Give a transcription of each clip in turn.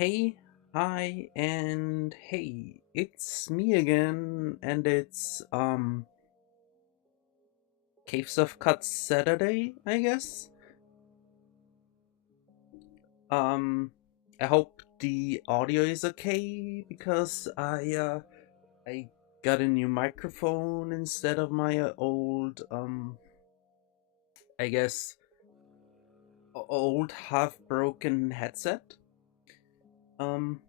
Hey, hi, and hey, it's me again, and it's Caves of Cuts Saturday, I guess. Um, I hope the audio is okay because I got a new microphone instead of my old I guess old half broken headset. Um,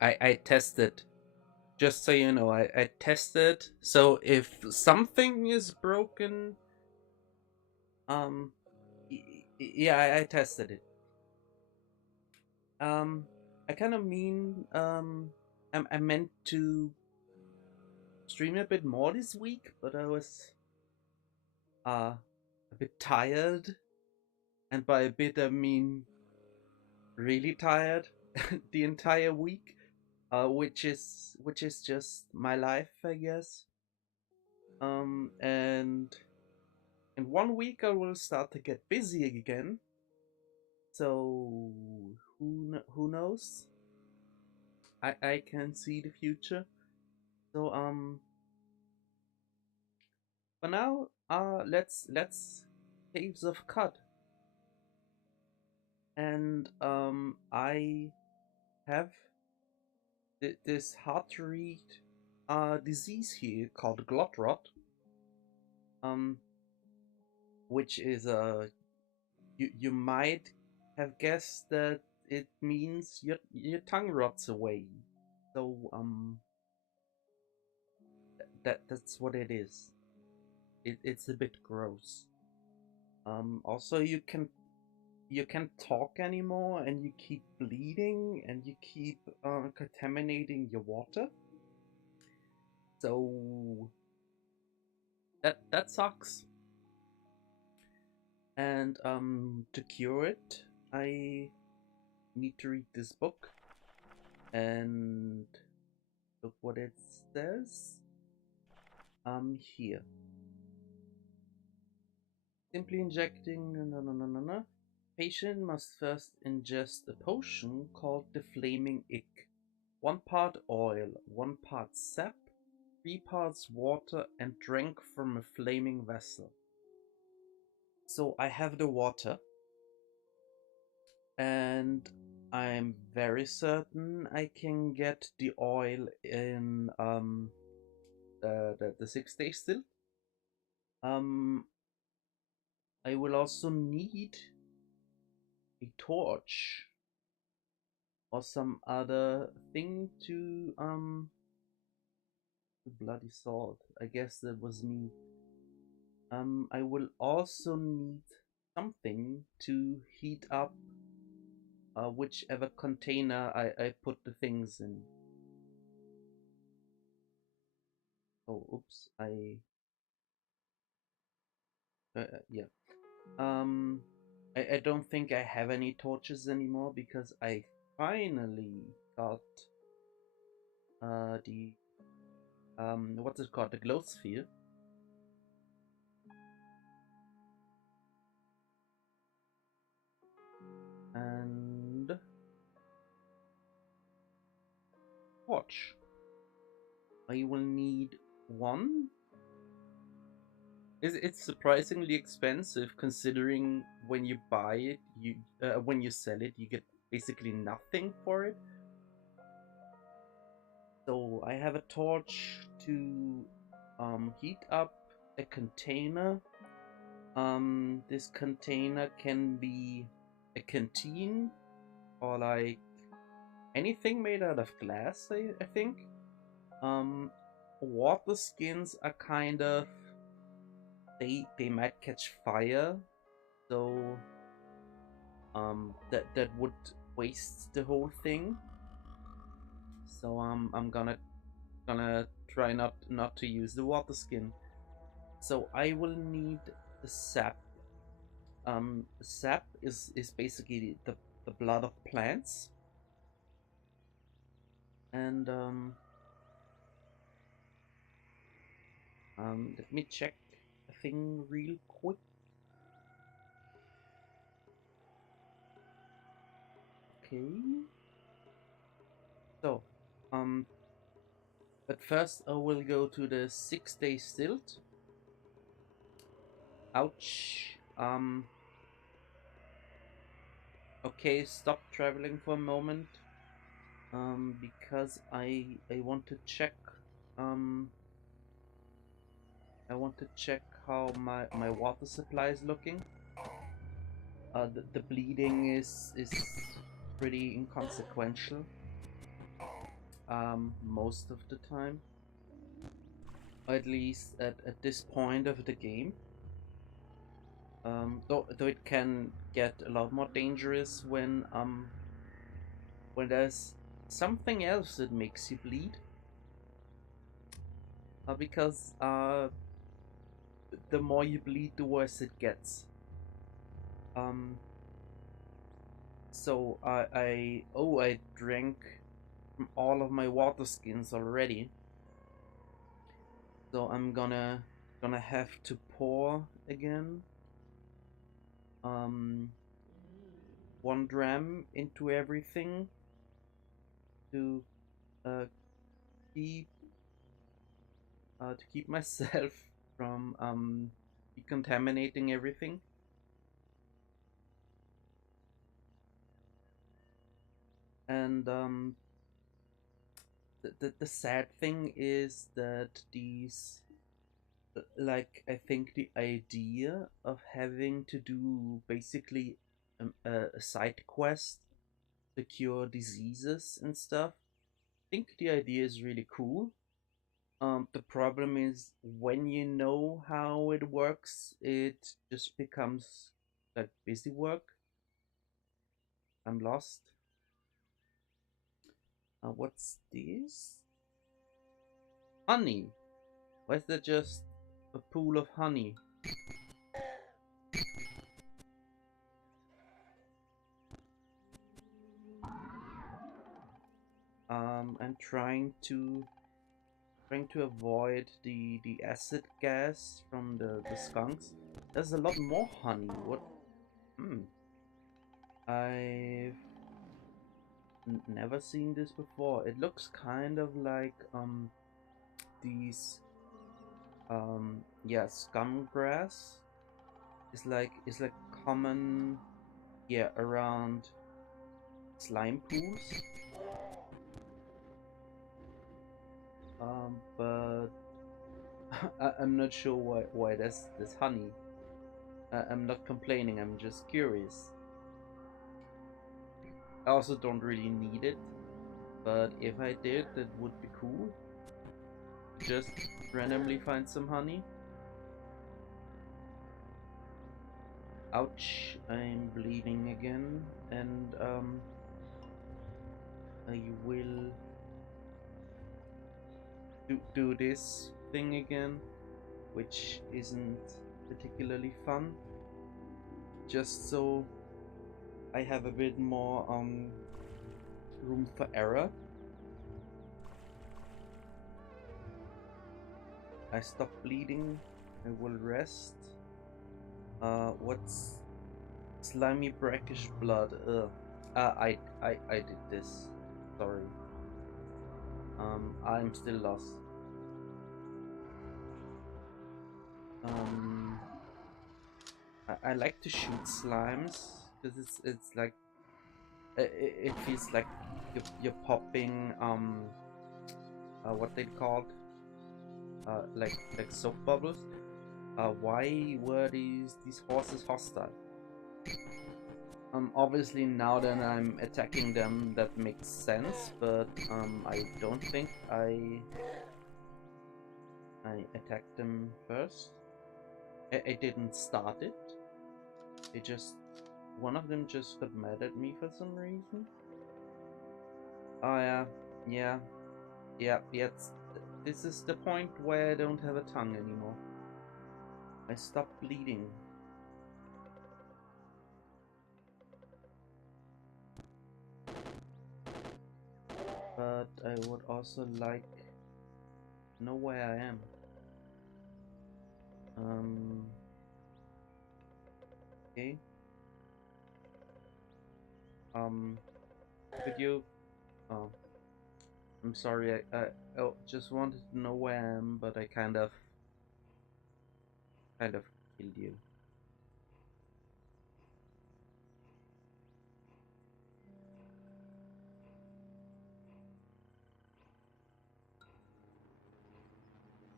I tested. Just so you know, I tested. So if something is broken, um, yeah, I tested it. Um, I kind of mean, I meant to stream a bit more this week, but I was a bit tired, and by a bit I mean really tired, the entire week, which is just my life, I guess. And in 1 week I will start to get busy again. So who knows? I can see the future. So for now, let's Caves of Cud, and I have this hard to read disease here called glot rot, um which is you might have guessed that it means your tongue rots away. So that's what it is. It's a bit gross. Also, you can't talk anymore, and you keep bleeding, and you keep contaminating your water. So that sucks. And to cure it, I need to read this book and look what it says. Here. Simply injecting. No, no, no, no, no. Patient must first ingest a potion called the Flaming Ick. 1 part oil, 1 part sap, 3 parts water, and drank from a flaming vessel. So I have the water, and I'm very certain I can get the oil in the 6 days still. Um, I will also need a torch or some other thing to the bloody salt. I guess that was me. I will also need something to heat up whichever container I put the things in. Oh, oops! Yeah. Um, I don't think I have any torches anymore because I finally got the what's it called, the glow sphere. And torch. I will need one. It's surprisingly expensive considering when you buy it, when you sell it, you get basically nothing for it. So I have a torch to heat up a container. This container can be a canteen or like anything made out of glass, I think. Um, Water skins are kind of, they might catch fire, so that would waste the whole thing. So I'm gonna try not to use the water skin. So I will need the sap. Sap is basically the blood of plants, and let me check a thing real quick. Okay. So, but first I will go to the 6-day stilt. Ouch. Okay, stop traveling for a moment. Because I want to check. I want to check how my water supply is looking. The bleeding is pretty inconsequential. Most of the time, or at least at this point of the game. Though it can get a lot more dangerous when there's something else that makes you bleed. Because the more you bleed, the worse it gets. So I drank from all of my water skins already. So I'm gonna have to pour again. 1 dram into everything to uh, keep myself from decontaminating everything. And the sad thing is that these, like, I think the idea of having to do basically a side quest to cure diseases and stuff, I think the idea is really cool. The problem is when you know how it works, it just becomes like busy work. I'm lost. What's this? Honey. Why is there just a pool of honey? I'm trying to avoid the acid gas from the skunks. There's a lot more honey. What? I've never seen this before. It looks kind of like these yeah, scum grass is like common, yeah, around slime pools. But I'm not sure why there's honey. I'm not complaining, I'm just curious. I also don't really need it, but if I did, that would be cool. Just randomly find some honey. Ouch, I'm bleeding again, and I will do this thing again, which isn't particularly fun. Just so I have a bit more room for error. I stop bleeding. I will rest. What's slimy brackish blood? I did this. Sorry. I'm still lost. I like to shoot slimes because it's like it feels like you're popping what they called like soap bubbles. Why were these horses hostile? Obviously now that I'm attacking them, that makes sense, but I don't think I attacked them first. I didn't start it. It just, one of them just got mad at me for some reason. Oh yeah. This is the point where I don't have a tongue anymore. I stopped bleeding. But I would also like to know where I am. Okay. Could you? Oh, I'm sorry. I just wanted to know where I am, but I kind of killed you.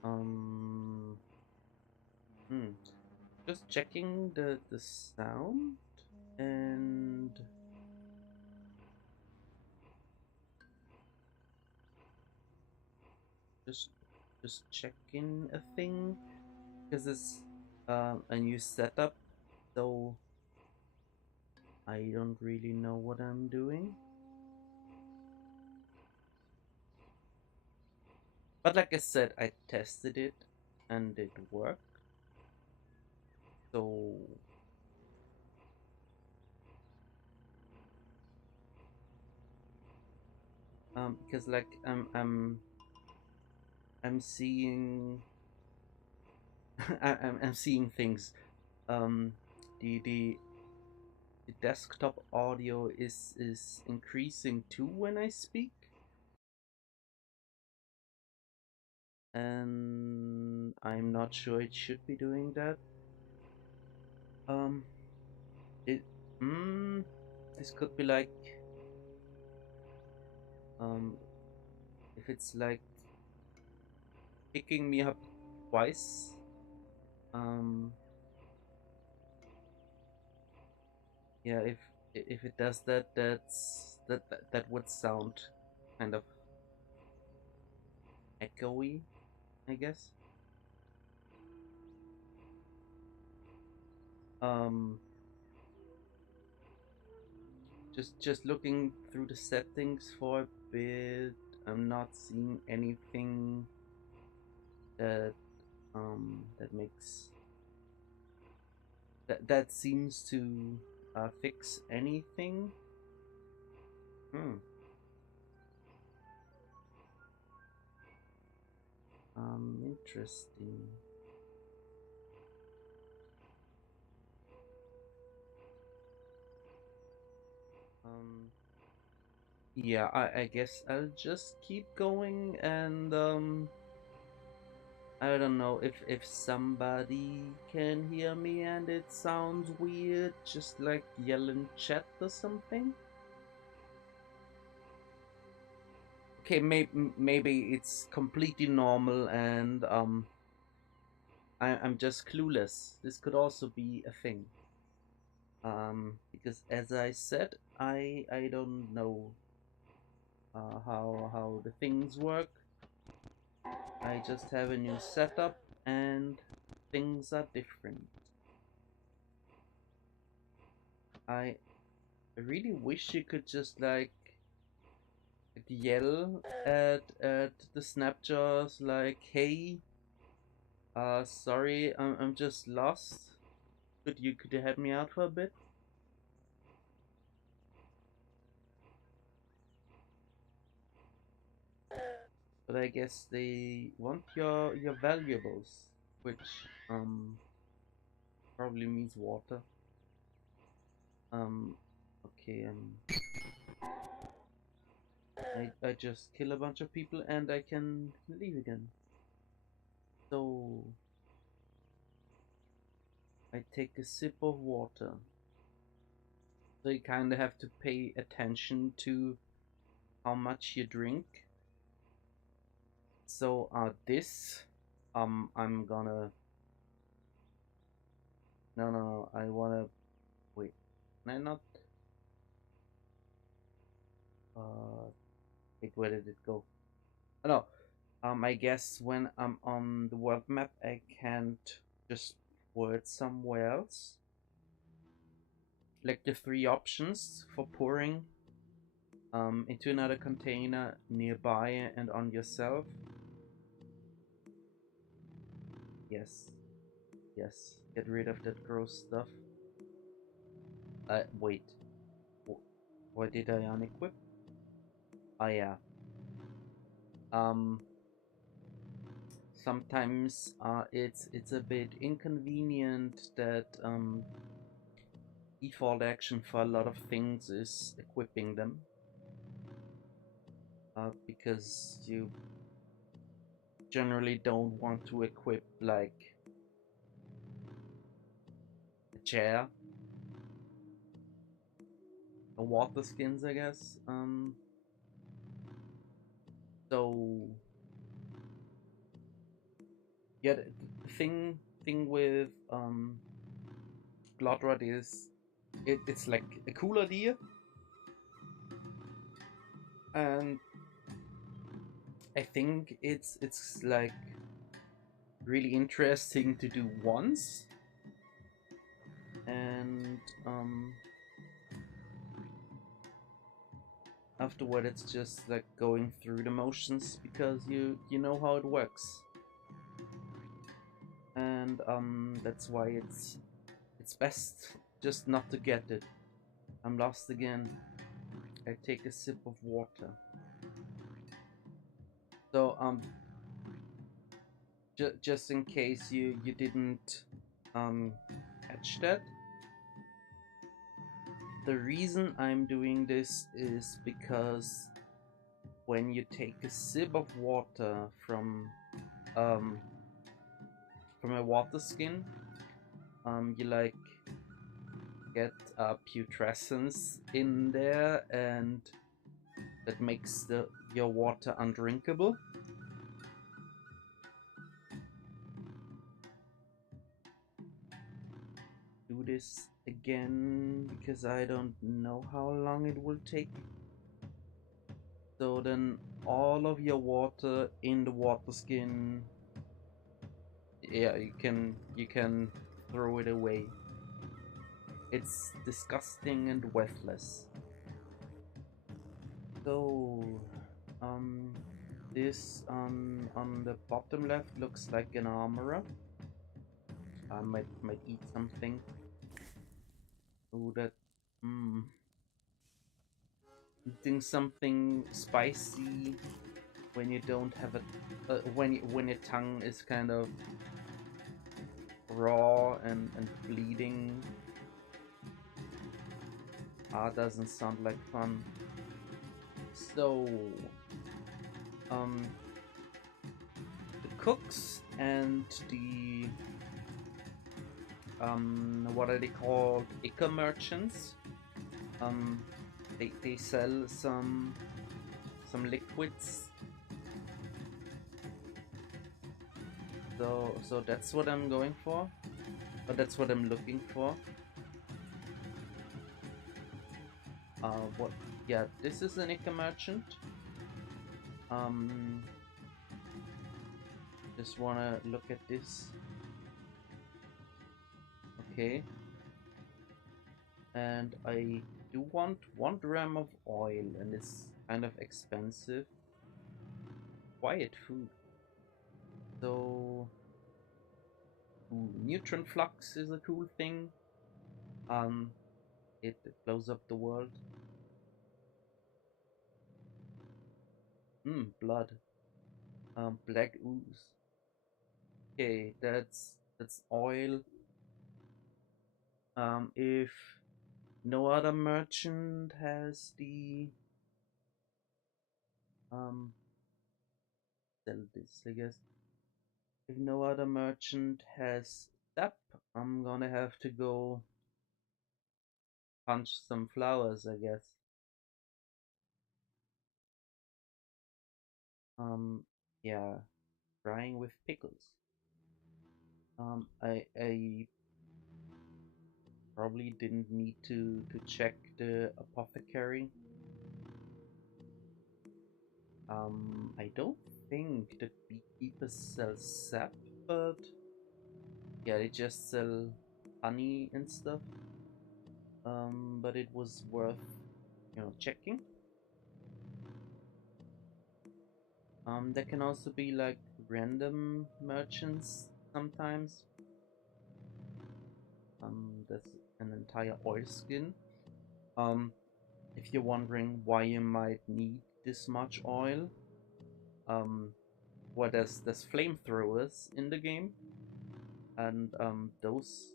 Um. Hmm. Just checking the sound and just just checking a thing because it's a new setup, so I don't really know what I'm doing. But like I said, I tested it and it worked. So because like I'm seeing I'm seeing things. Um, the desktop audio is increasing too when I speak, and I'm not sure it should be doing that. Um, it this could be like um if it's like picking me up twice. Um, yeah, if it does that, that would sound kind of echoey, I guess. Um, just looking through the settings for a bit, I'm not seeing anything that that makes that seems to fix anything. Hmm. Interesting. Um, yeah, I guess I'll just keep going and I don't know if somebody can hear me and it sounds weird, just like yell in chat or something. Okay, maybe it's completely normal and I'm just clueless. This could also be a thing. Because as I said, I don't know how the things work. I just have a new setup and things are different. I really wish you could just like yell at the snapjaws like, "Hey, sorry, I'm just lost. Could you help me out for a bit?" But I guess they want your valuables, which probably means water. Um, okay, I just kill a bunch of people and I can leave again. So I take a sip of water. So you kind of have to pay attention to how much you drink. So this I'm gonna no, I wanna wait. Can I not wait, where did it go? Oh, no. I guess when I'm on the world map I can't just word somewhere else. Like the three options for pouring into another container nearby and on yourself. Yes, yes. Get rid of that gross stuff. Wait. What did I unequip? Oh yeah. Um, sometimes it's a bit inconvenient that default action for a lot of things is equipping them. because you generally don't want to equip like a chair, a water skins, I guess. So yeah, the thing with Blood Rod is it's like a cool idea, and I think it's like really interesting to do once, and afterward it's just like going through the motions because you know how it works, and that's why it's best just not to get it. I'm lost again. I take a sip of water. So just in case you didn't catch that, the reason I'm doing this is because when you take a sip of water um from a water skin, you like get putrescence in there, and that makes your water undrinkable. Do this again because I don't know how long it will take. So then all of your water in the water skin, yeah, you can throw it away. It's disgusting and worthless. So this on the bottom left looks like an armorer. I might eat something. Oh, that eating something spicy when you don't have a when your tongue is kind of raw and bleeding. Doesn't sound like fun. So the cooks and the what are they called? Ica merchants. They sell some liquids. So that's what I'm going for. But that's what I'm looking for. What? Yeah, this is an Ica merchant. Just wanna look at this. Okay. And I do want 1 gram of oil, and it's kind of expensive. Quiet food. So neutron flux is a cool thing. It blows up the world. Blood. Black ooze. Okay, that's oil. If no other merchant has the sell this, I guess. If no other merchant has sap, I'm gonna have to go punch some flowers, I guess. Yeah, frying with pickles. I probably didn't need to check the apothecary. I don't think the beekeepers sell sap, but yeah, they just sell honey and stuff. But it was worth, checking. There can also be like random merchants sometimes. That's an entire oil skin. If you're wondering why you might need this much oil, well, there's flamethrowers in the game, and those.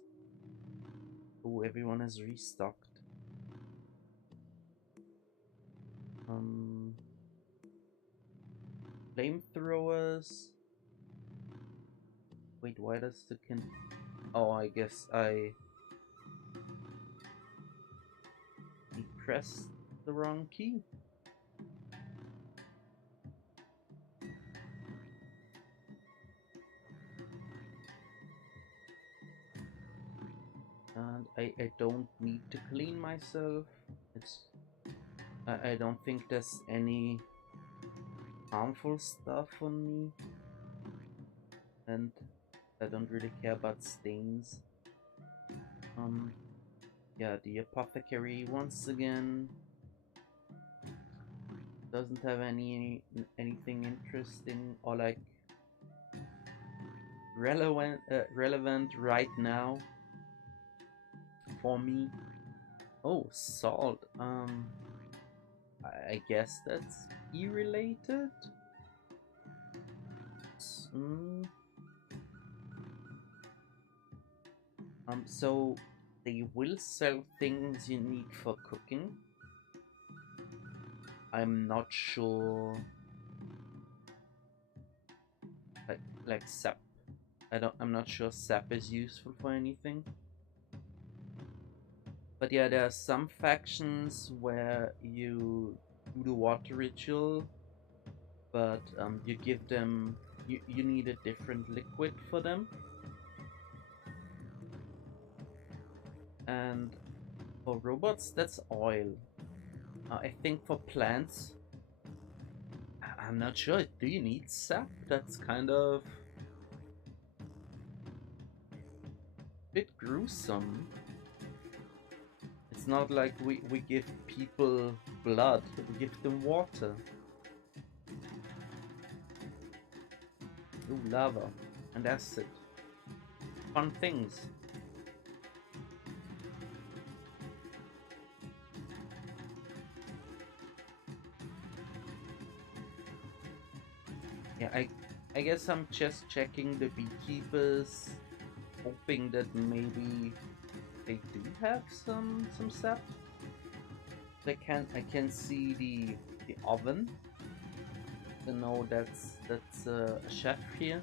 Oh, everyone is restocked. Um, flamethrowers. Wait, why does the Oh, I guess I pressed the wrong key. And I don't need to clean myself. I don't think there's any harmful stuff on me. And I don't really care about stains. Yeah, the apothecary once again doesn't have anything interesting or like relevant right now for me. Oh, salt. I guess that's E-related. So they will sell things you need for cooking. I'm not sure. Like sap. I'm not sure sap is useful for anything. But yeah, there are some factions where you do the water ritual, but you give them you need a different liquid for them. And for robots, that's oil. I think for plants, I'm not sure. Do you need sap? That's kind of a bit gruesome. It's not like we give people blood, we give them water. Ooh, lava and acid. Fun things. Yeah, I guess I'm just checking the beekeepers, hoping that maybe they do have some sap. I can see the oven. So no, that's a chef here.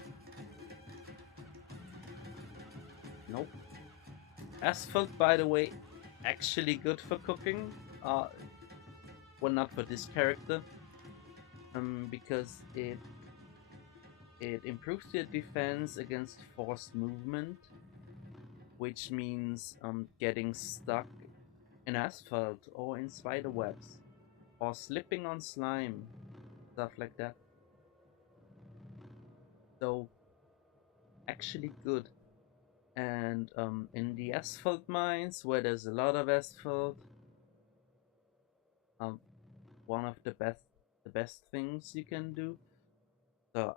Nope. Asphalt, by the way, actually good for cooking. Well, not for this character. Because it improves your defense against forced movement, which means getting stuck in asphalt or in spider webs or slipping on slime, stuff like that. So actually good. And in the asphalt mines where there's a lot of asphalt, one of the best things you can do. So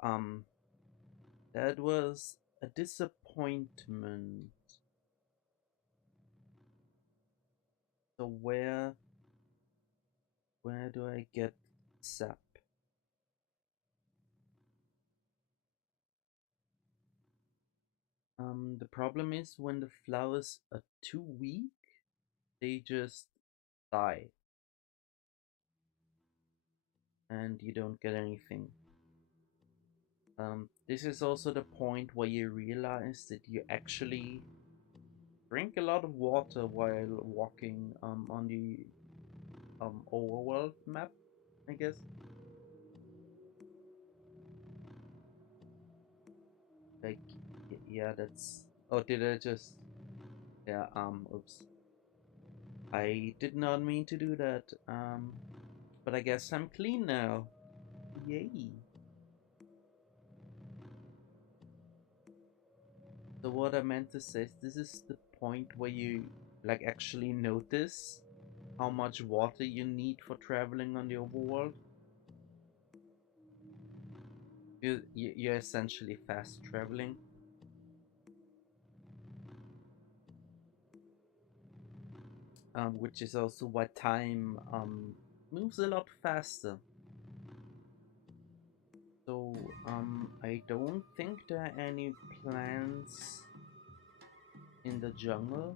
that was a disappointment. So where do I get sap? The problem is when the flowers are too weak, they just die. And you don't get anything. This is also the point where you realize that you actually drink a lot of water while walking on the overworld map, I guess. Like, yeah, that's. Oh, did I just? Yeah. Oops. I did not mean to do that. But I guess I'm clean now. Yay. So what I meant to say is this is the point where you like actually notice how much water you need for traveling on the overworld. You're essentially fast traveling. Which is also why time moves a lot faster. So I don't think there are any plants in the jungle.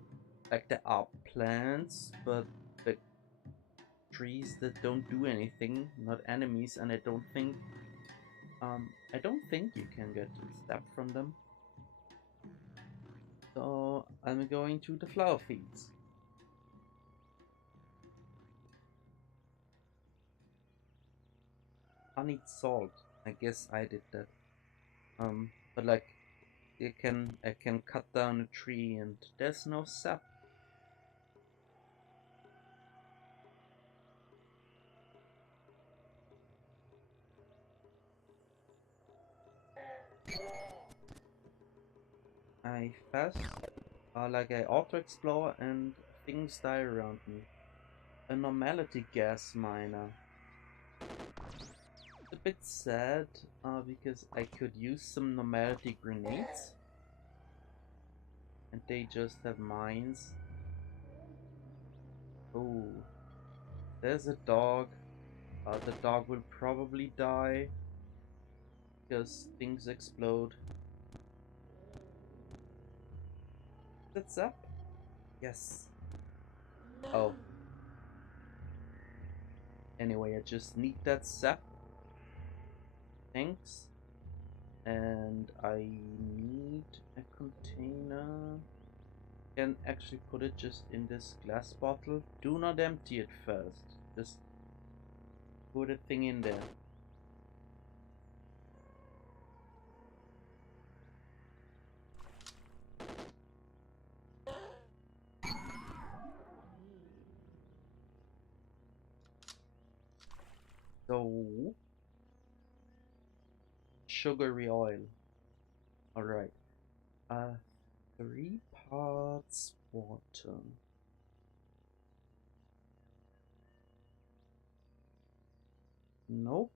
Like there are plants, but the trees that don't do anything, not enemies, and I don't think I don't think you can get sap from them. So I'm going to the flower fields. Honeyed salt. I guess I did that. But like, I can cut down a tree and there's no sap. I fast, like I auto-explore and things die around me. A normality gas miner. It's a bit sad, because I could use some normality grenades. And they just have mines. Oh, there's a dog. The dog will probably die because things explode. That's up? Yes. Oh. Anyway, I just need that sap. Thanks. And I need a container. Can actually put it just in this glass bottle. Do not empty it first. Just put a thing in there. So, sugary oil. Alright. 3 parts water. Nope.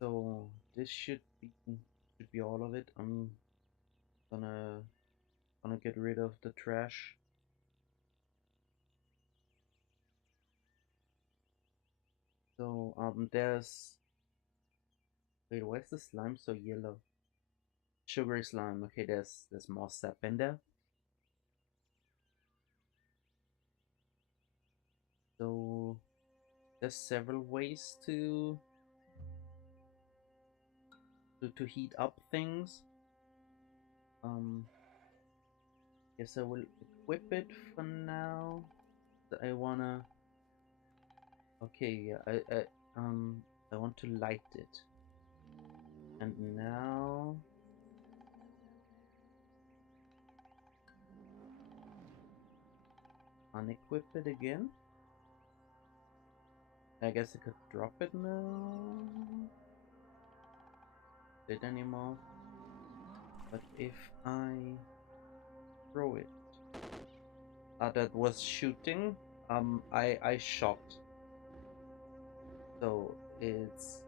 So this should be all of it. I'm gonna get rid of the trash. So there's, wait, why is the slime so yellow? Sugary slime. Okay, there's more sap in there. So there's several ways to heat up things. Guess I will equip it for now. I wanna. Okay, yeah, I want to light it. And now unequip it again. I guess I could drop it now. Did anymore? But if I throw it, that was shooting. I shot. So it's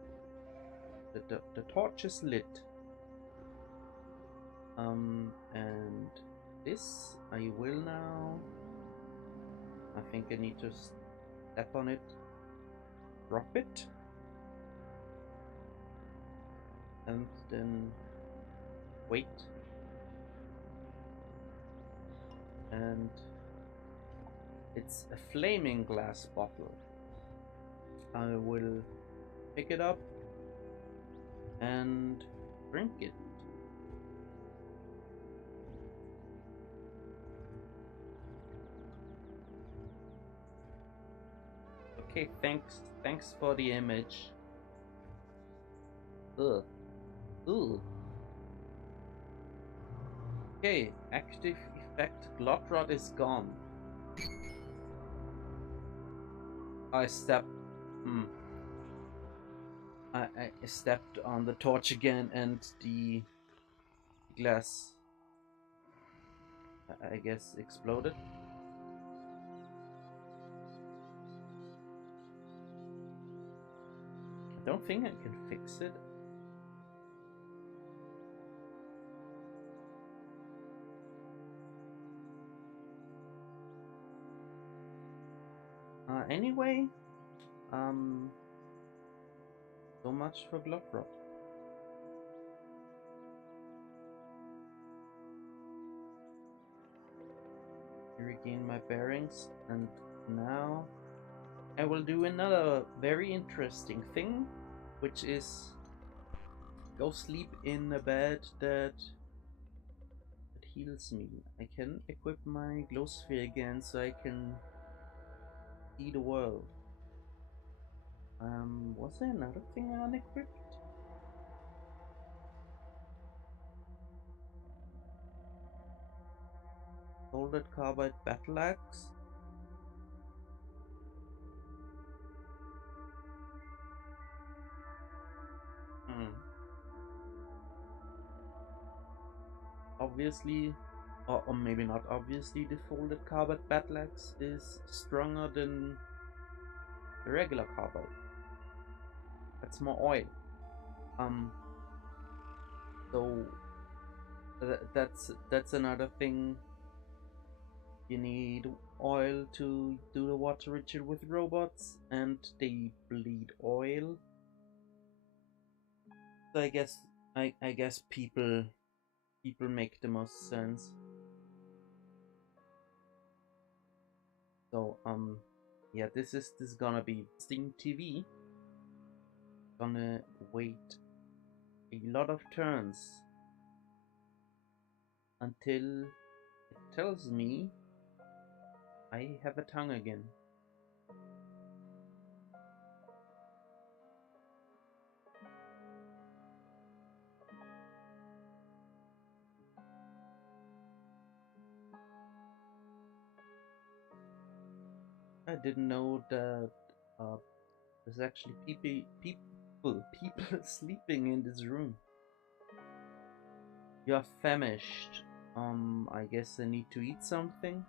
the torch is lit. And this I will now. I think I need to step on it, drop it, and then wait. And it's a flaming glass bottle. I will pick it up and drink it. Okay, thanks for the image. Ugh. Ooh. Okay, active effect Glot is gone. I stepped. I stepped on the torch again, and the glass, I guess, exploded. I don't think I can fix it. Anyway, so much for Glot. I regain my bearings, and now I will do another very interesting thing, which is go sleep in a bed that heals me. I can equip my glow sphere again so I can see the world. Was there another thing unequipped? Soldered carbide battle axe? Hmm. Obviously, or maybe not obviously, the folded carbide battle axe is stronger than the regular carbide. That's more oil. Um, so that's another thing. You need oil to do the water ritual with robots, and they bleed oil. So I guess people make the most sense. So yeah, this is gonna be Sting TV. Gonna wait a lot of turns until it tells me I have a tongue again. I didn't know that uh, there's actually people sleeping in this room. You are famished. I guess I need to eat something.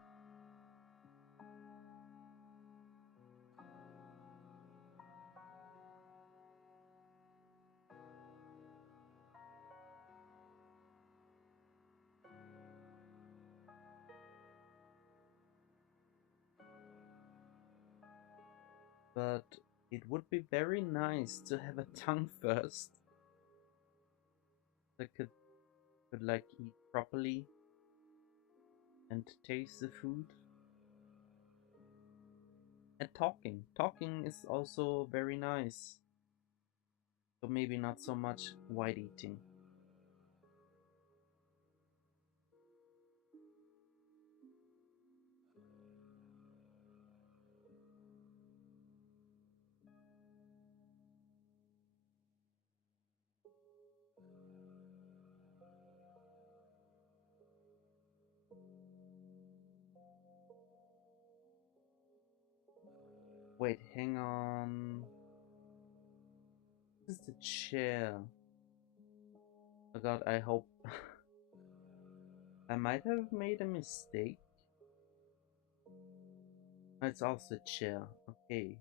But it would be very nice to have a tongue first. I could like eat properly and taste the food. And talking is also very nice. So maybe not so much white eating. Wait, hang on. This is the chair. Oh god, I hope I might have made a mistake. It's also a chair. Okay.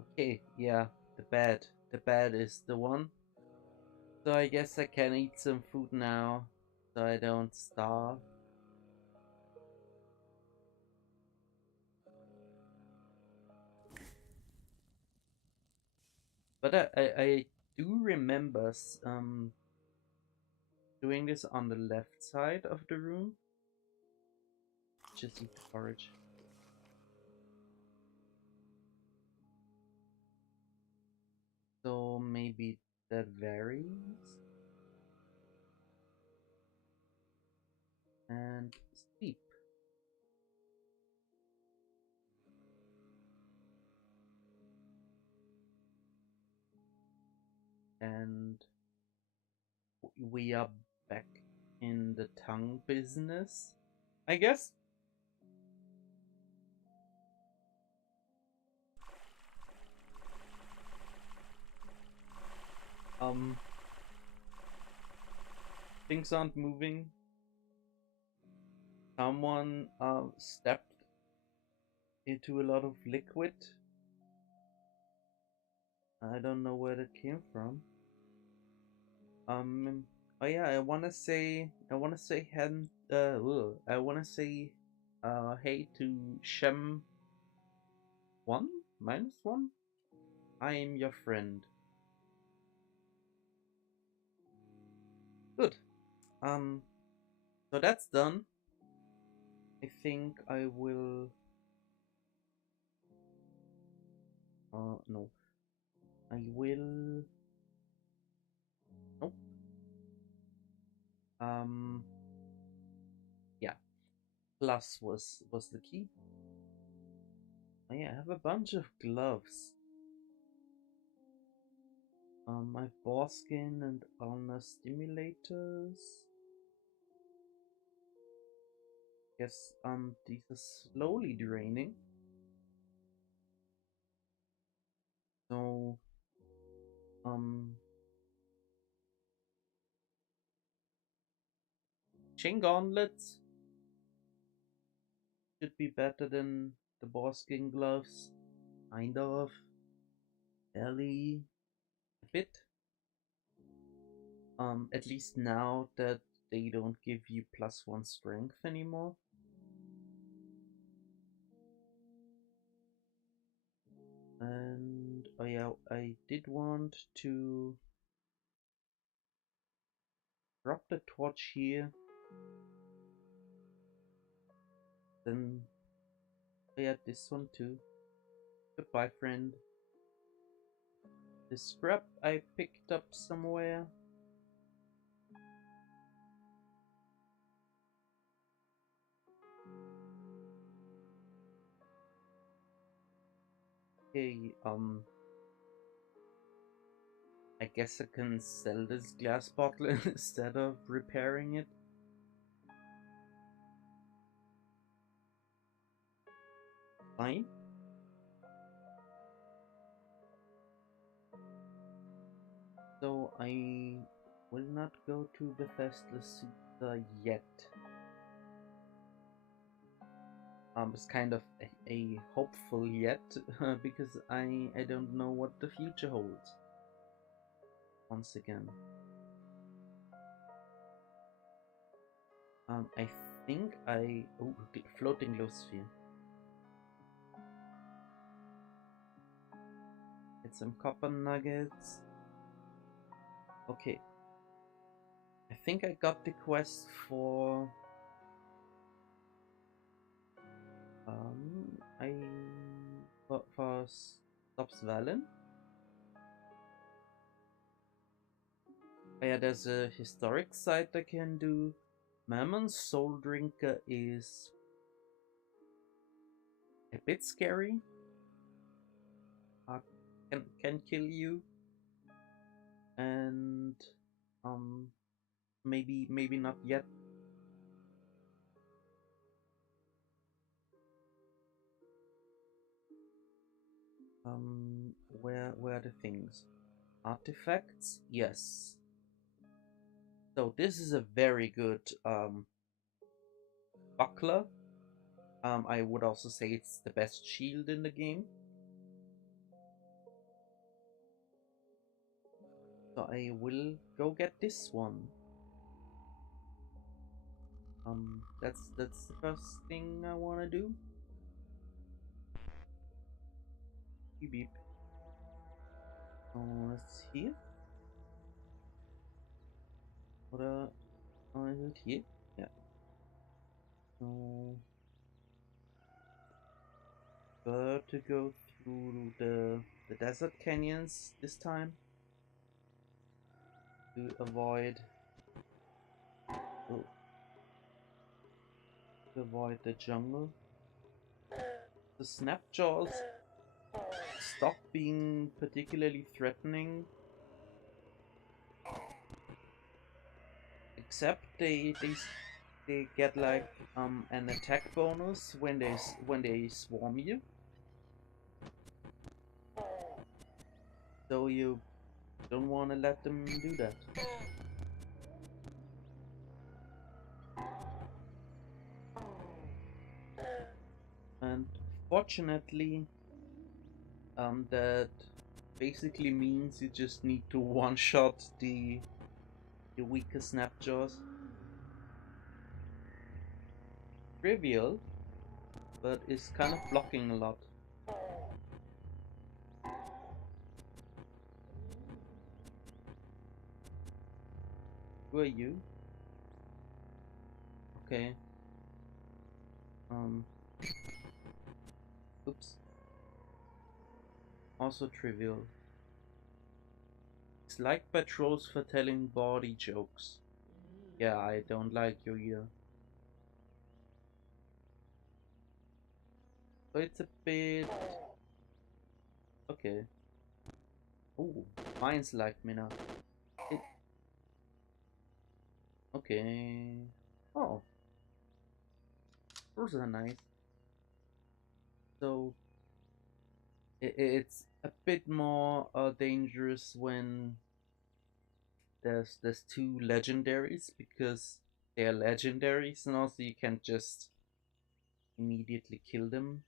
Okay, yeah, the bed. The bed is the one. So I guess I can eat some food now so I don't starve. But I do remember doing this on the left side of the room. Just eat the porridge. So maybe that varies. And sleep. And we are back in the tongue business, I guess. Um, things aren't moving. Someone stepped into a lot of liquid. I don't know where that came from. Oh yeah, I wanna say hey to Shem 1 minus 1. I am your friend. So that's done. I think I will... no. I will... Nope. Yeah. Plus was the key. Oh yeah, I have a bunch of gloves. My boar skin and ulnar stimulators. Guess these are slowly draining. So chain gauntlets should be better than the boar skin gloves. Kind of. Barely a bit. At least now that they don't give you +1 strength anymore. And oh yeah, I did want to drop the torch here. Then I had this one too. Goodbye, friend. The scrap I picked up somewhere. Okay, I guess I can sell this glass bottle instead of repairing it. Fine. So I will not go to Bethesda Cedar yet. It's kind of a hopeful yet because I don't know what the future holds. Once again, I think floating glow sphere. Get some copper nuggets. Okay, I think I got the quest for for Stops Valen. Yeah, there's a historic site I can do. Mammon's Soul Drinker is a bit scary. Can kill you, and maybe not yet. Where are the things? Artifacts? Yes. So this is a very good buckler. I would also say it's the best shield in the game. So I will go get this one. That's the first thing I wanna do. Beep beep. Oh, let's see. What is it here? Yeah. So to go through the desert canyons this time to avoid the jungle. The snapjaws stop being particularly threatening, except they get like an attack bonus when they swarm you. So you don't want to let them do that. And fortunately, that basically means you just need to one-shot the weaker snapjaws. Trivial, but it's kind of blocking a lot. Who are you? Okay. Oops. Also trivial. It's like patrols for telling bawdy jokes. Yeah, I don't like you either. So it's a bit... Okay. Oh, mine's like me now. It... Okay. Oh, those are nice. So it's a bit more dangerous when there's two legendaries, because they're legendaries, and also you can't just immediately kill them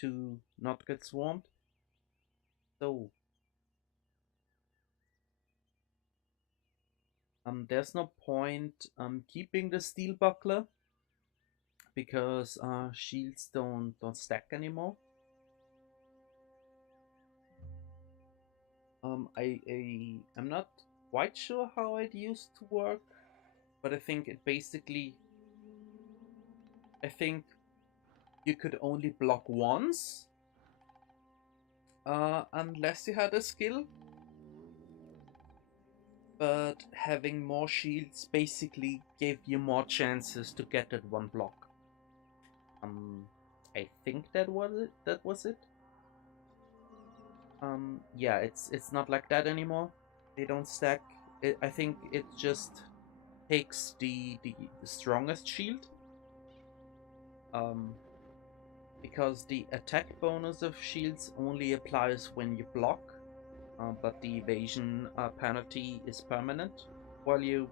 to not get swarmed. So there's no point keeping the steel buckler, because shields don't stack anymore. I'm not quite sure how it used to work, but I think it basically, I think you could only block once, unless you had a skill. But having more shields basically gave you more chances to get that one block. I think that was it. Yeah, it's not like that anymore. They don't stack. I think it just takes the strongest shield. Because the attack bonus of shields only applies when you block, but the evasion penalty is permanent while you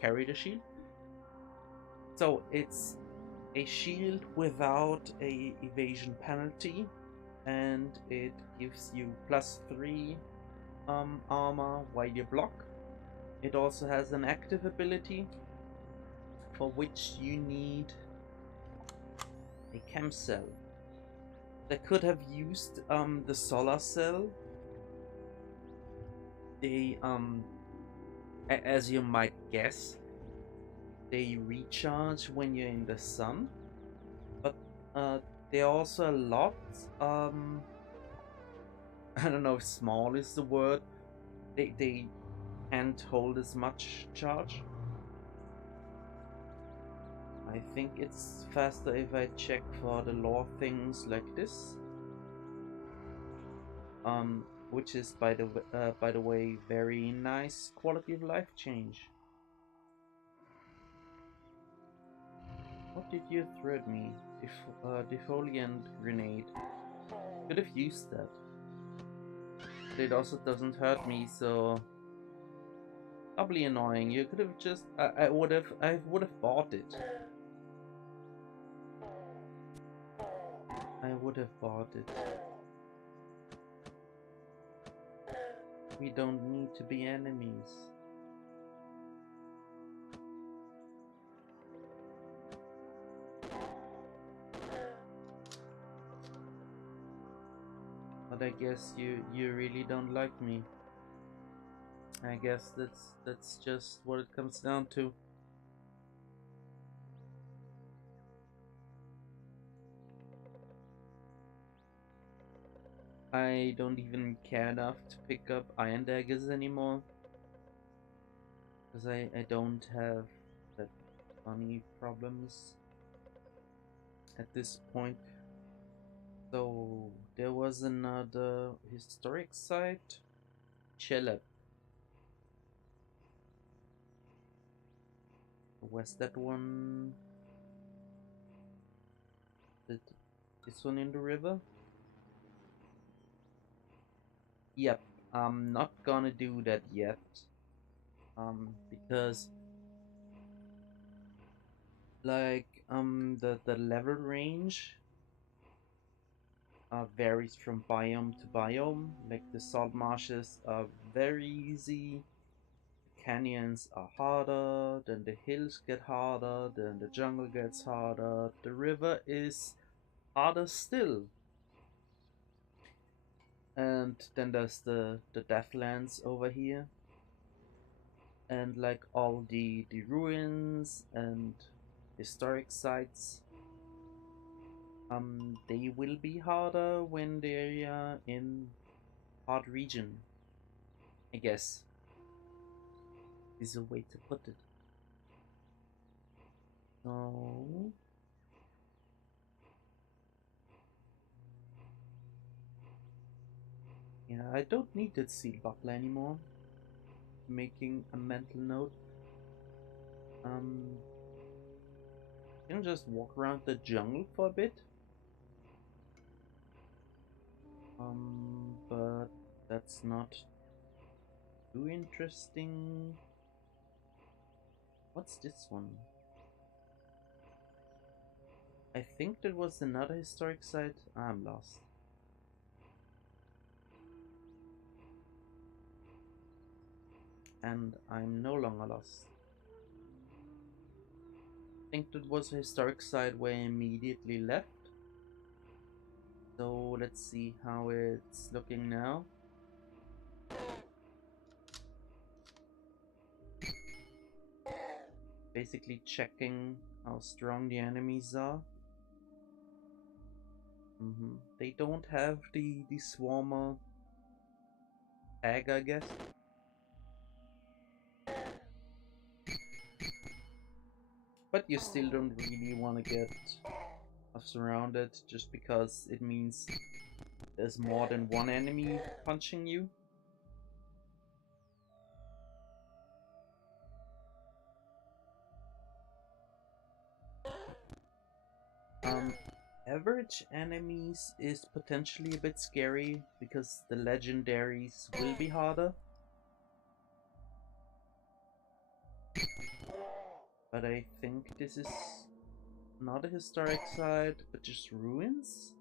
carry the shield. So it's a shield without a evasion penalty, and it gives you +3 armor while you block. It also has an active ability for which you need a chem cell. They could have used the solar cell. They as you might guess, they recharge when you're in the sun, but they're also a lot I don't know if small is the word. They can't hold as much charge. I think it's faster if I check for the lore things like this. Which is by the way, very nice quality of life change. What did you throw at me? Defoliant grenade. Could have used that. But it also doesn't hurt me, so doubly annoying. You could have just I would have bought it. I would have bought it. We don't need to be enemies. But I guess you really don't like me. I guess that's just what it comes down to. I don't even care enough to pick up iron daggers anymore, because I don't have that money problems at this point. So there was another historic site, Chelep. Where's that one? This one in the river? Yep, I'm not gonna do that yet. Because like the level range varies from biome to biome. Like the salt marshes are very easy, the canyons are harder, then the hills get harder, then the jungle gets harder, the river is harder still. And then there's the Deathlands over here. and like all the ruins and historic sites, they will be harder when they're in hard region, I guess is a way to put it. So yeah, I don't need that seal buckle anymore. Making a mental note. Can just walk around the jungle for a bit. But that's not too interesting. What's this one? I think that was another historic site. I'm lost. And I'm no longer lost. I think that was a historic site where I immediately left. So let's see how it's looking now. Basically checking how strong the enemies are. They don't have the swarmer tag, I guess. But you still don't really want to get surrounded just because it means there's more than one enemy punching you. Average enemies is potentially a bit scary because the legendaries will be harder. But I think this is not a historic site, but just ruins?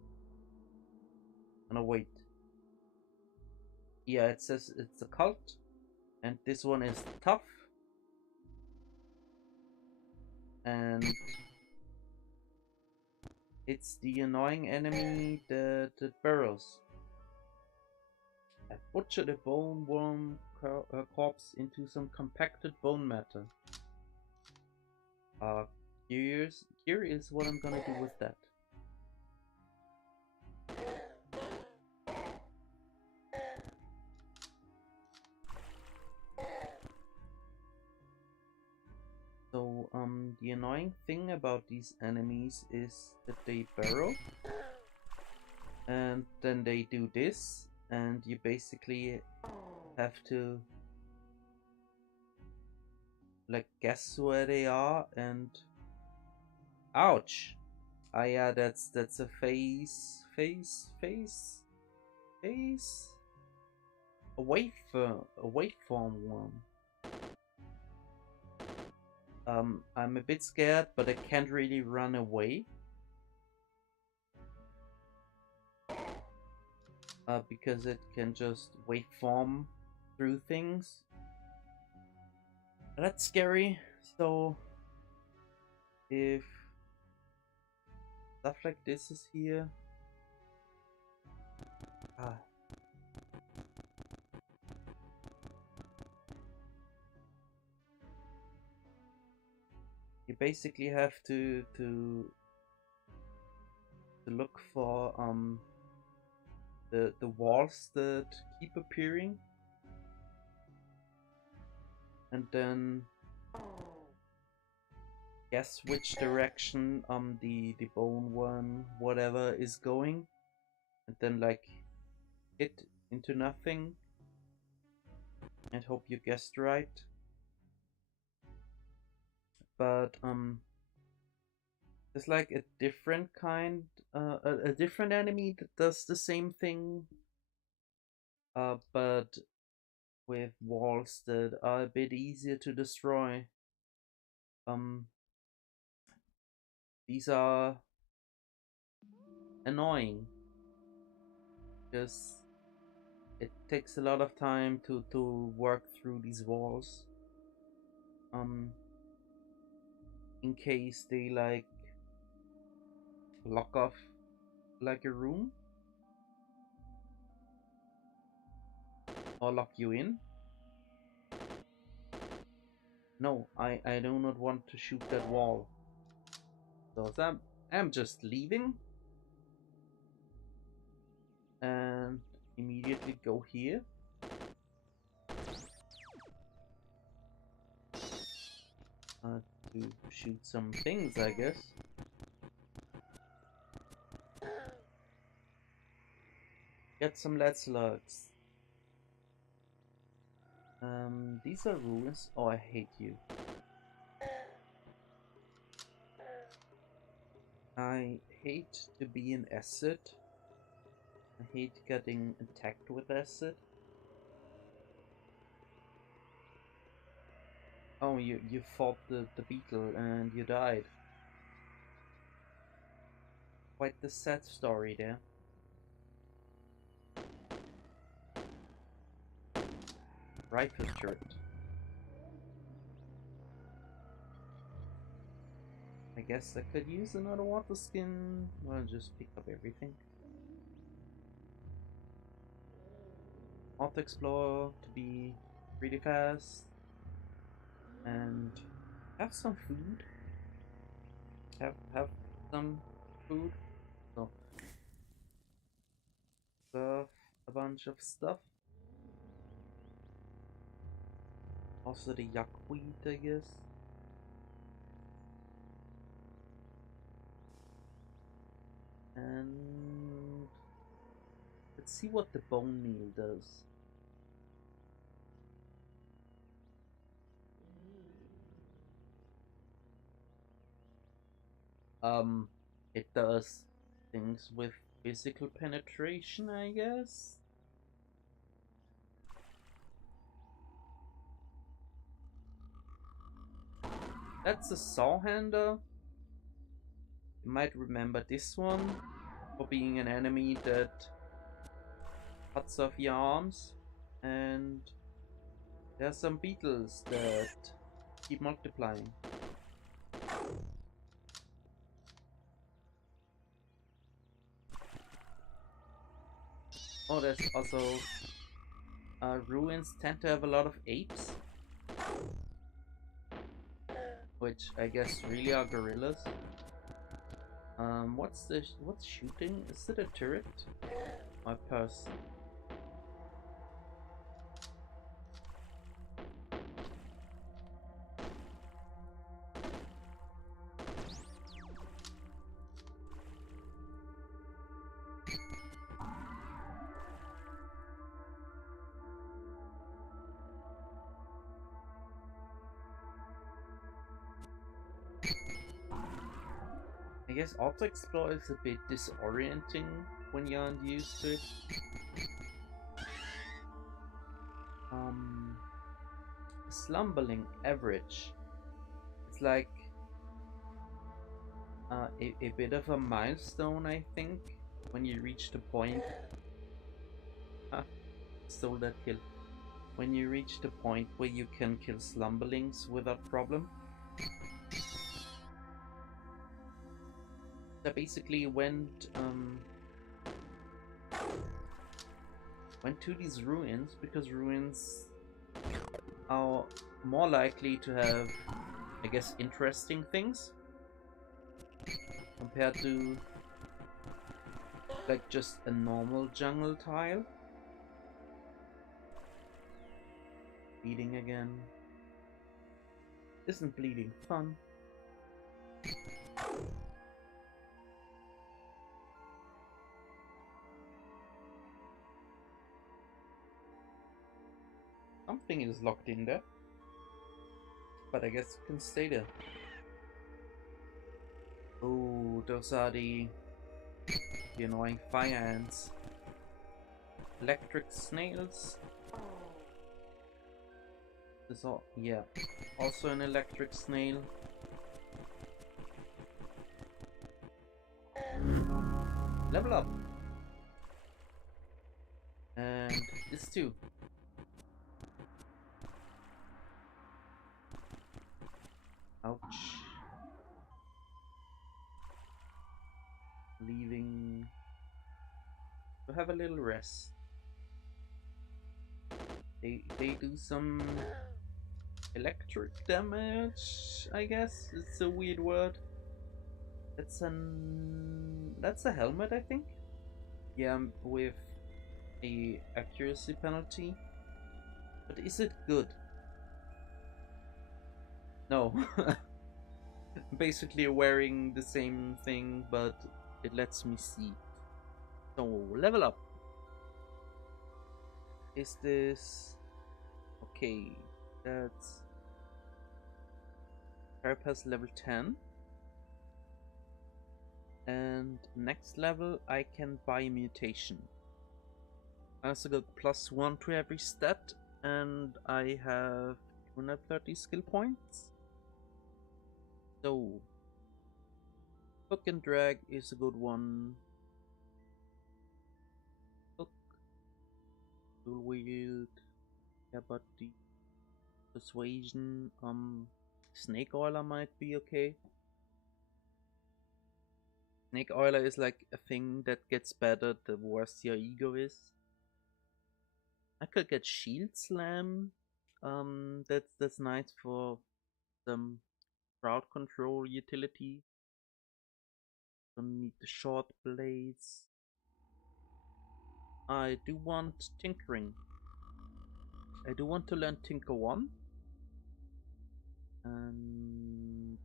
Oh, no, wait. Yeah, it says it's a cult. And this one is tough. And it's the annoying enemy that burrows. I butchered a bone worm corpse into some compacted bone matter. Curious what I'm gonna do with that. So, the annoying thing about these enemies is that they burrow, and then they do this, and you basically have to like guess where they are, and ouch! Ah, yeah, that's a face, a waveform worm. I'm a bit scared, but I can't really run away. Because it can just waveform through things. That's scary. So if stuff like this is here, you basically have to look for the walls that keep appearing, and then guess which direction the bone one whatever is going, and then like hit into nothing and hope you guessed right. But there's like a different kind, a different enemy that does the same thing, but with walls that are a bit easier to destroy. These are annoying because it takes a lot of time to work through these walls. In case they like lock off like a room or lock you in. No, I do not want to shoot that wall. So I'm just leaving. And immediately go here. To shoot some things, I guess. Get some lead slugs. These are ruins. Oh, I hate you. I hate to be an acid. I hate getting attacked with acid. Oh, you fought the beetle and you died. Quite the sad story there. Rifle turret. I guess I could use another water skin. Well, just pick up everything. Auto explore to be really fast. And have some food. Have some food. So serve a bunch of stuff. Also the yuckweed, I guess. And let's see what the bone meal does. It does things with physical penetration, I guess. That's a saw hander. You might remember this one for being an enemy that cuts off your arms. And there's some beetles that keep multiplying. Oh, there's also ruins tend to have a lot of apes, which I guess really are gorillas. What's shooting? Is it a turret? My purse. I guess auto explore is a bit disorienting when you aren't used to it. Slumbering average. It's like a bit of a milestone, I think, when you reach the point. Stole that kill. When you reach the point where you can kill slumberlings without problem. I basically went to these ruins because ruins are more likely to have, I guess, interesting things compared to like just a normal jungle tile. Bleeding again. Isn't bleeding fun? Something is locked in there, but I guess it can stay there. Oh, those are the annoying fire ants. Electric snails. This all, yeah, also an electric snail. Level up. And this too. Ouch. Leaving to have a little rest. They do some electric damage, I guess. It's a weird word. That's a helmet, I think. Yeah, with a accuracy penalty. But is it good? No. Basically wearing the same thing, but it lets me see. So level up. Is this okay? That's Carapace level 10. And next level I can buy mutation. I also got +1 to every stat, and I have 230 skill points. So hook and drag is a good one. Hook, dual wield, yeah, but the persuasion, snake oiler might be okay. Snake oiler is like a thing that gets better the worse your ego is. I could get shield slam. That's nice for some crowd control utility. Don't need the short blades. I do want tinkering. I do want to learn Tinker 1. And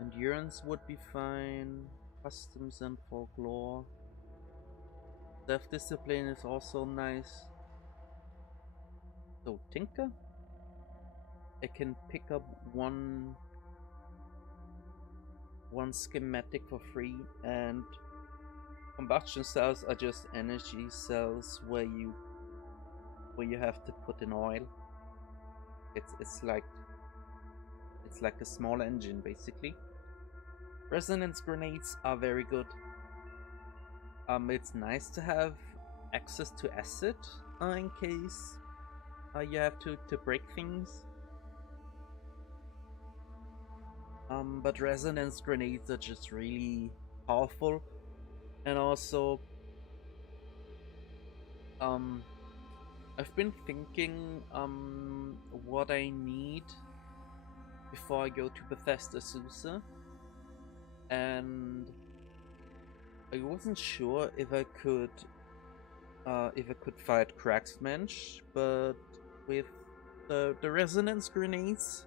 endurance would be fine. Customs and folklore. Self-discipline is also nice. So Tinker. I can pick up one schematic for free, and combustion cells are just energy cells where you have to put in oil. It's like a small engine basically. Resonance grenades are very good. It's nice to have access to acid in case you have to break things. But resonance grenades are just really powerful, and also I've been thinking what I need before I go to Bethesda Susa, and I wasn't sure if I could fight Cracksmensch, but with the resonance grenades,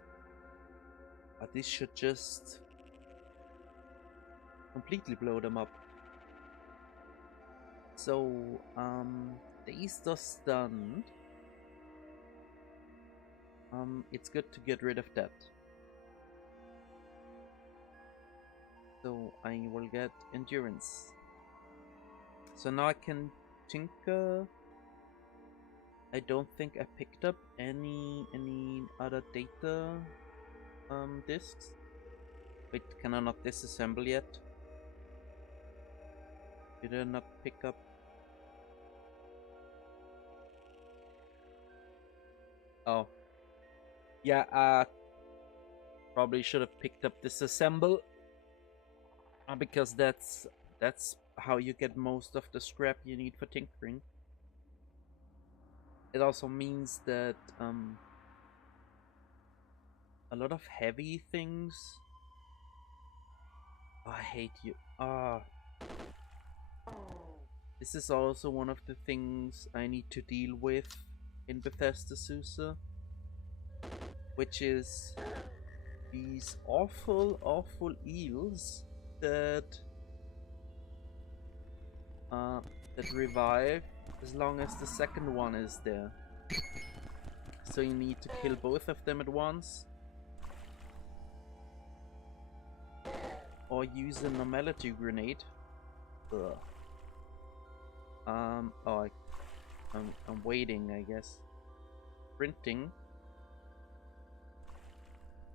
this should just completely blow them up. So the Easter stunned. It's good to get rid of that. So I will get endurance. So now I can tinker. I don't think I picked up any other data discs. Wait, can I not disassemble yet? Did I not pick up? Oh. Yeah, probably should have picked up disassemble. Because that's how you get most of the scrap you need for tinkering. It also means that a lot of heavy things. Oh, I hate you. This is also one of the things I need to deal with in Bethesda Susa, which is these awful eels that revive as long as the second one is there. So you need to kill both of them at once, or use a normality grenade. Ugh. I'm waiting, I guess. Printing.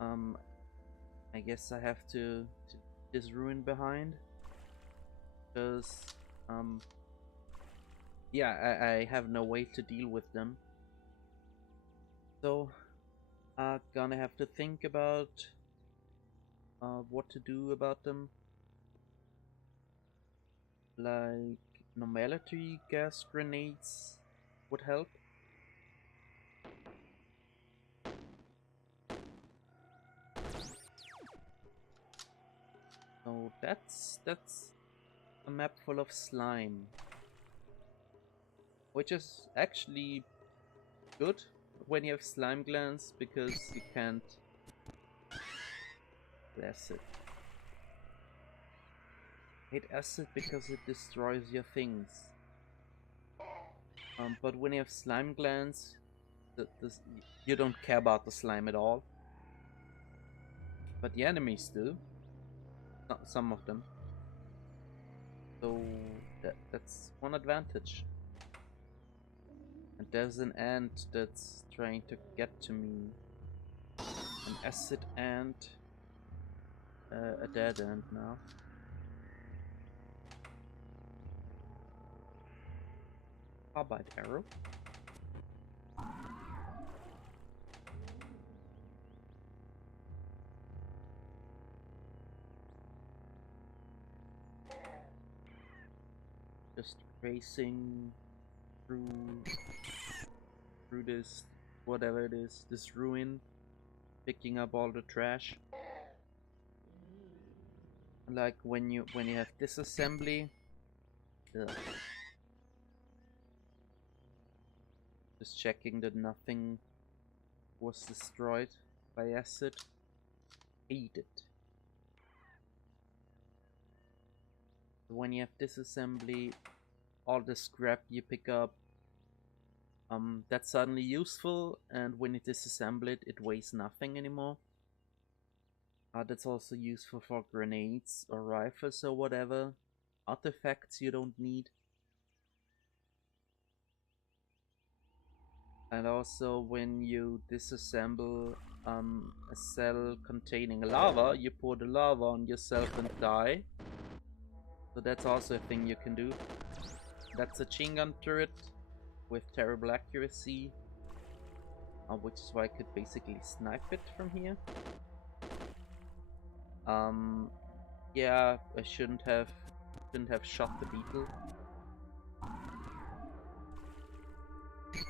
I guess I have to this ruin behind, because yeah, I have no way to deal with them. So I'm gonna have to think about what to do about them. Like normality gas grenades would help. So that's a map full of slime, which is actually good when you have slime glands because you can't. Acid. Hate acid because it destroys your things. But when you have slime glands, you don't care about the slime at all. But the enemies do. Some of them. So that's one advantage. And there's an ant that's trying to get to me. An acid ant. A dead ant now. Carbide arrow. Just racing through this, whatever it is, this ruin, picking up all the trash. Like when you have disassembly. Ugh. Just checking that nothing was destroyed by acid. Hate it. When you have disassembly, all the scrap you pick up, that's suddenly useful, and when you disassemble it, it weighs nothing anymore. That's also useful for grenades or rifles or whatever. Artifacts you don't need. And also when you disassemble a cell containing lava, you pour the lava on yourself and die. So that's also a thing you can do. That's a chain gun turret with terrible accuracy, which is why I could basically snipe it from here. Yeah, I shouldn't have shot the beetle.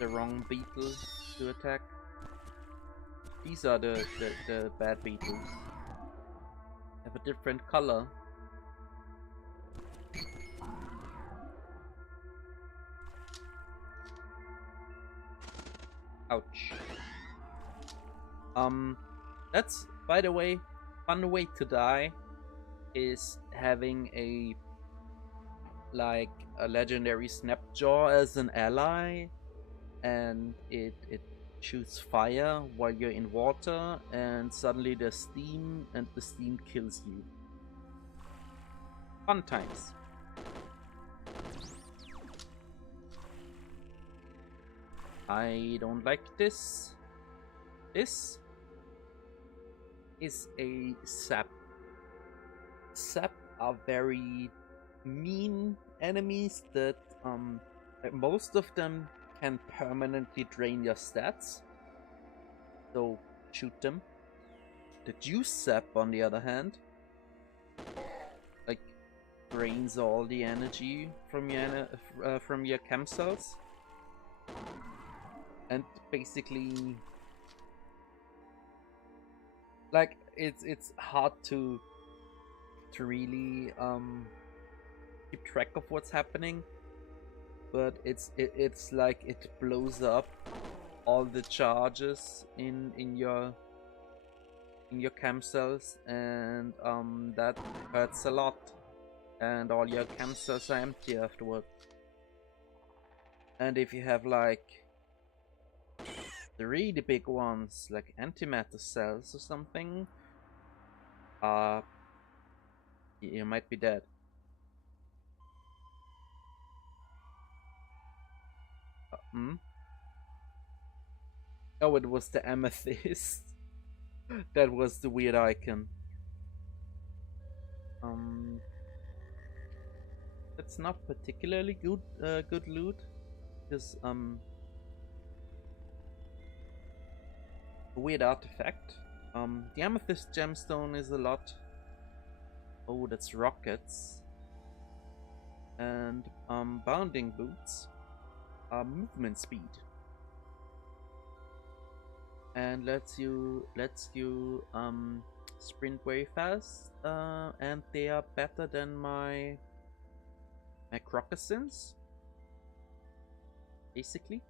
The wrong beetle to attack. These are the bad beetles. Have a different color. Ouch. That's, by the way, fun way to die is having a legendary Snapjaw as an ally, and it shoots fire while you're in water, and suddenly there's steam, and the steam kills you. Fun times. I don't like this. This is a sap. Sap are very mean enemies that most of them can permanently drain your stats. So shoot them. The juice sap, on the other hand, like drains all the energy from your chem cells. And basically, like it's hard to really keep track of what's happening, but it's like it blows up all the charges in your chem cells, and that hurts a lot, and all your chem cells are empty afterward. And if you have like the really big ones, like antimatter cells or something, you might be dead. Oh, it was the amethyst. That was the weird icon. That's not particularly good loot, because a weird artifact. The amethyst gemstone is a lot. Oh, that's rockets. And bounding boots are movement speed, and lets you sprint very fast, and they are better than my crocossins, basically.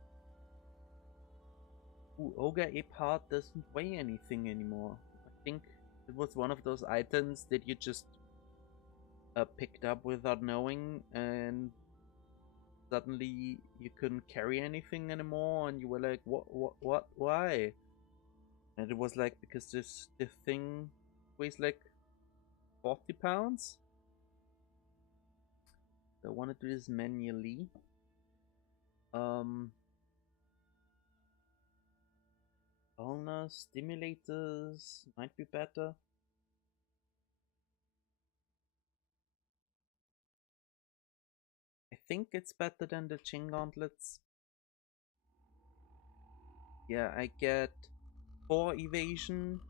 Ooh, Ogre Ape Heart doesn't weigh anything anymore. I think it was one of those items that you just picked up without knowing, and suddenly you couldn't carry anything anymore, and you were like, what, why? And it was like, because this thing weighs like 40 pounds. So I want to do this manually. Ulnar stimulators might be better. I think it's better than the Chin Gauntlets. Yeah, I get 4 evasion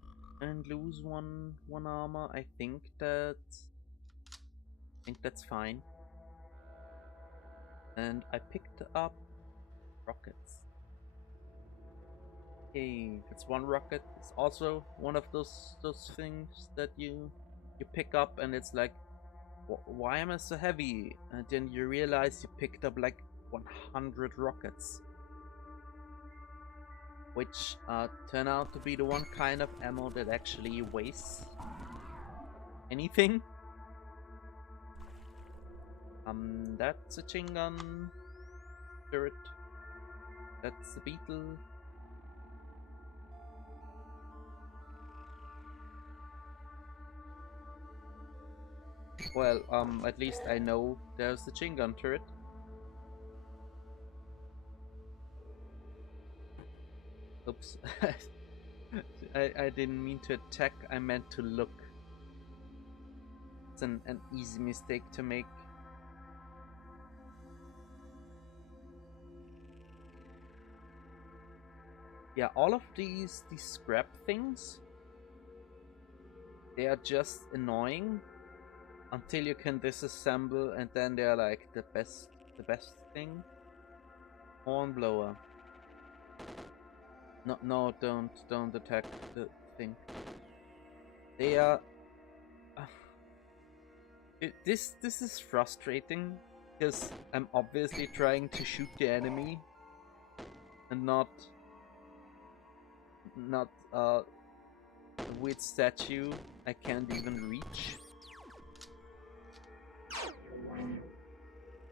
and lose one armor. I think that's fine. And I picked up rockets. Hey, that's one rocket. It's also one of those things that you pick up, and it's like, why am I so heavy? And then you realize you picked up like 100 rockets, which turn out to be the one kind of ammo that actually weighs anything. That's a chain gun turret. That's a beetle. Well, at least I know there's the chain gun turret. Oops. I didn't mean to attack, I meant to look. It's an easy mistake to make. Yeah, all of these scrap things, they are just annoying until you can disassemble, and then they're like the best thing. Hornblower. No, don't attack the thing. They are. This is frustrating because I'm obviously trying to shoot the enemy and not a weird statue I can't even reach.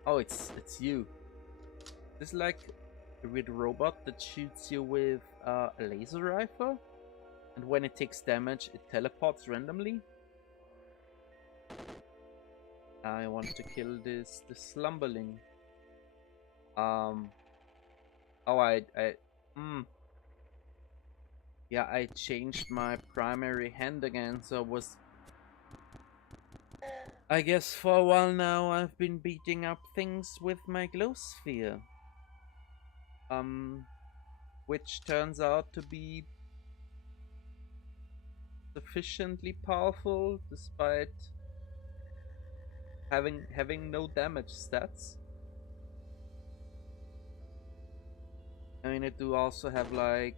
Oh, it's you. This is like a weird robot that shoots you with a laser rifle, and when it takes damage, it teleports randomly. I want to kill this slumberling. Oh, yeah, I changed my primary hand again, so I guess for a while now I've been beating up things with my glow sphere. Which turns out to be sufficiently powerful despite having no damage stats. I mean, I do also have like,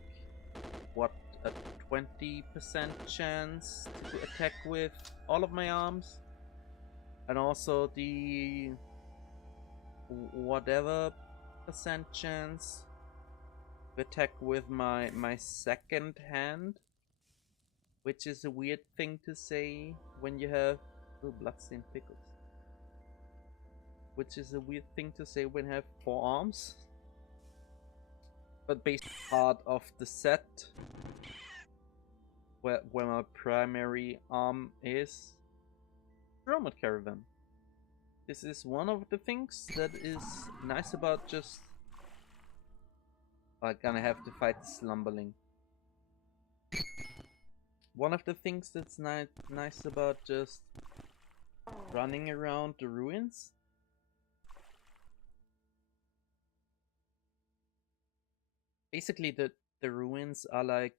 what, a 20% chance to attack with all of my arms, and also the whatever percent chance to attack with my second hand, which is a weird thing to say when you have bloodstained pickles. Which is a weird thing to say when you have 4 arms. But basically part of the set where my primary arm is Robot Caravan. This is one of the things that is nice about just... I'm gonna have to fight the slumberling. One of the things that's nice about just running around the ruins basically the ruins are like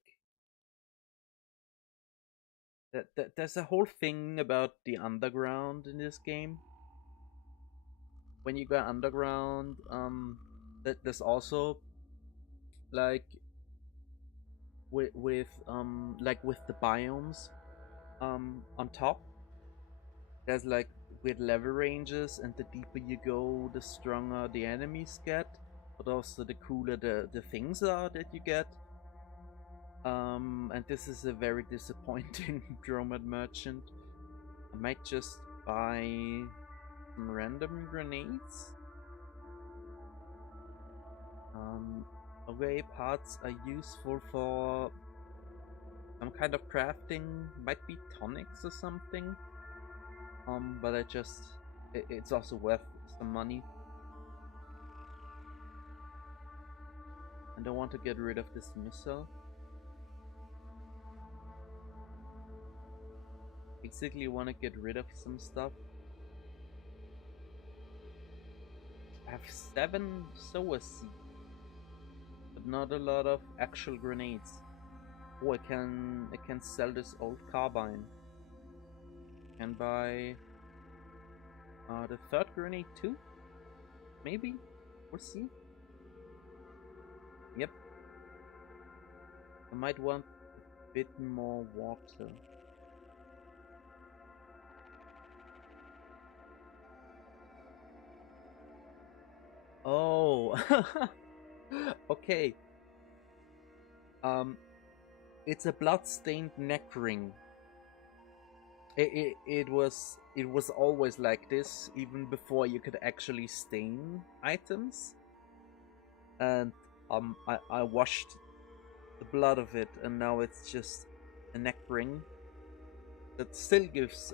there's a whole thing about the underground in this game. When you go underground, there's also like with the biomes, On top, there's like weird level ranges, and the deeper you go, the stronger the enemies get, but also the cooler the things are that you get. And this is a very disappointing Dromad Merchant. I might just buy some random grenades. Okay, parts are useful for some kind of crafting, might be tonics or something. But it's also worth some money. And I want to get rid of this missile. Basically want to get rid of some stuff. I have 7 sower seeds, but not a lot of actual grenades. Oh, I can sell this old carbine. And buy the 3rd grenade too? Maybe? We'll see. Yep. I might want a bit more water. Oh, okay. It's a blood-stained neck ring. It was always like this, even before you could actually stain items. And I washed the blood of it, and now it's just a neck ring that still gives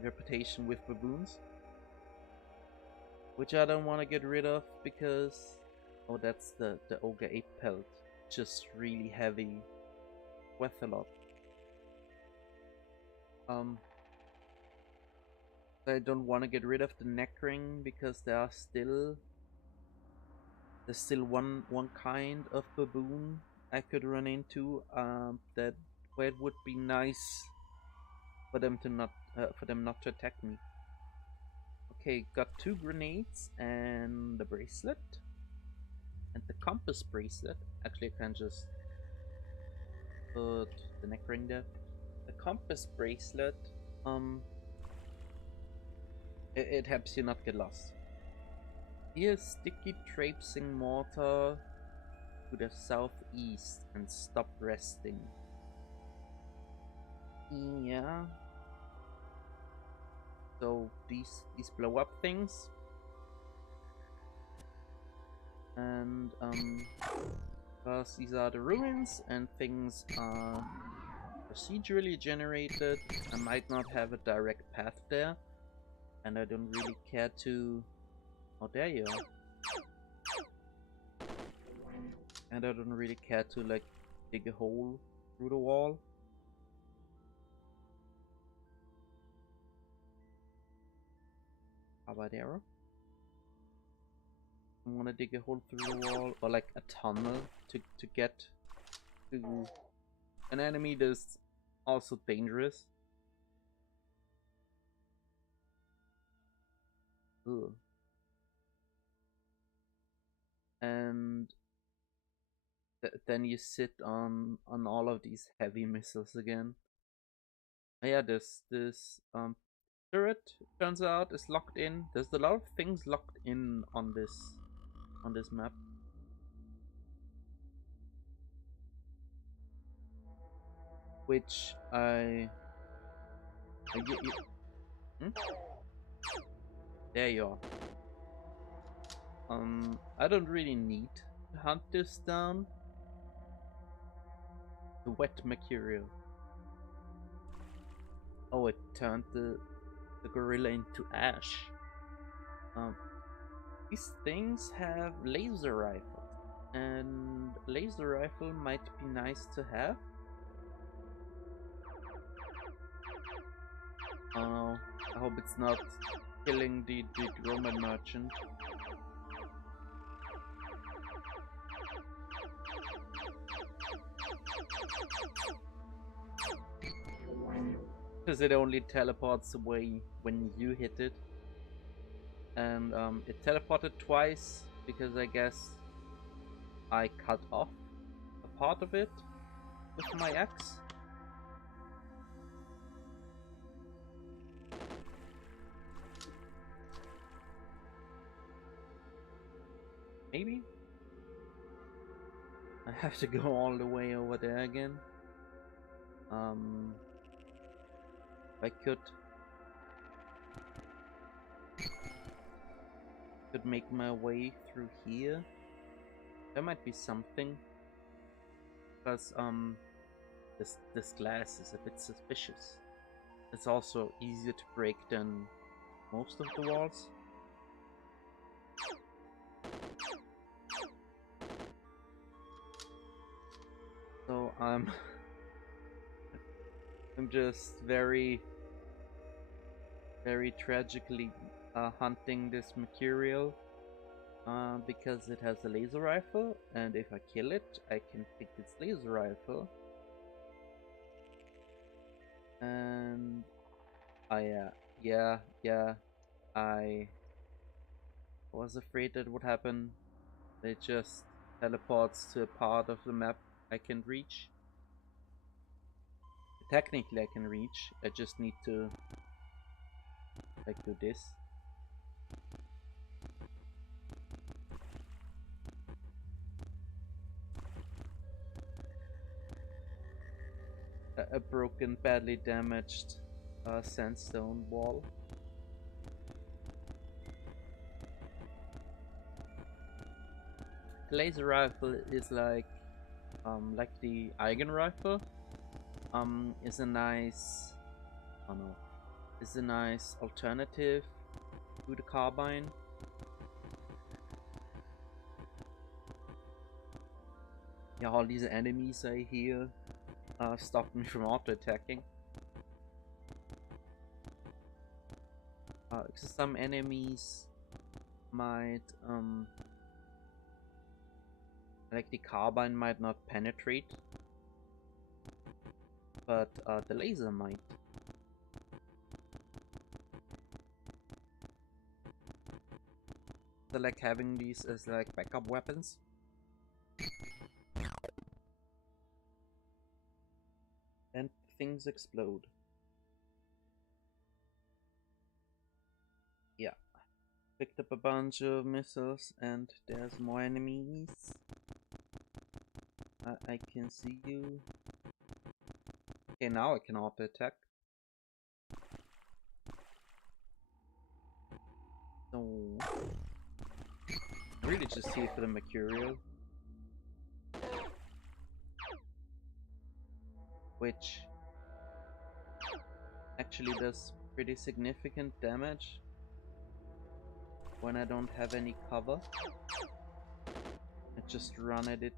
reputation with baboons, which I don't want to get rid of because that's the ogre ape pelt, just really heavy, worth a lot. I don't want to get rid of the neck ring because there's still one kind of baboon I could run into that where it would be nice for them not to attack me. Okay, got 2 grenades and the bracelet and the compass bracelet. Actually, I can just put the neck ring there. The compass bracelet, it helps you not get lost. Here's sticky traipsing mortar to the southeast and stop resting. Yeah. So these blow up things. And because these are the ruins and things are procedurally generated, I might not have a direct path there, and I don't really care to... Oh, there you are. And I don't really care to like dig a hole through the wall. How about arrow? I want to dig a hole through the wall, or like a tunnel to get to an enemy that's also dangerous. Ugh. And then you sit on all of these heavy missiles again. Yeah, this turret turns out is locked in. There's a lot of things locked in on this map. Which I hmm? There you are. I don't really need to hunt this down. The wet material. Oh, it turned the gorilla into ash. These things have laser rifles, and laser rifle might be nice to have. Oh no, I hope it's not killing the Roman merchant. Because it only teleports away when you hit it. And it teleported twice because I guess I cut off a part of it with my axe. Maybe? I have to go all the way over there again. If I could make my way through here, there might be something. Because this glass is a bit suspicious. It's also easier to break than most of the walls. So I'm just very tragically hunting this material because it has a laser rifle, and if I kill it, I can pick its laser rifle. And I was afraid that would happen. It just teleports to a part of the map I can reach. Technically I can reach, I just need to like do this. A broken, badly damaged sandstone wall. The laser rifle is like the Eigen rifle. Is a nice, is a nice alternative to the carbine. Yeah, all these enemies I hear stop me from auto-attacking. Because some enemies might, like the carbine might not penetrate, but the laser might. So like having these as like backup weapons. And things explode. Yeah. Picked up a bunch of missiles and there's more enemies. I can see you. Okay, now I can auto attack. So I'm really just here for the material, which actually does pretty significant damage when I don't have any cover. I just run at it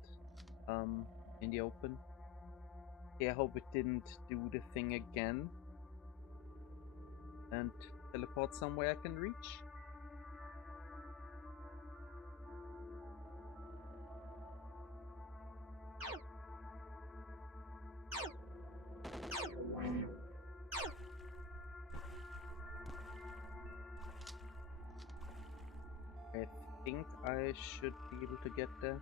in the open. Okay, I hope it didn't do the thing again and teleport somewhere I can reach. I think I should be able to get there.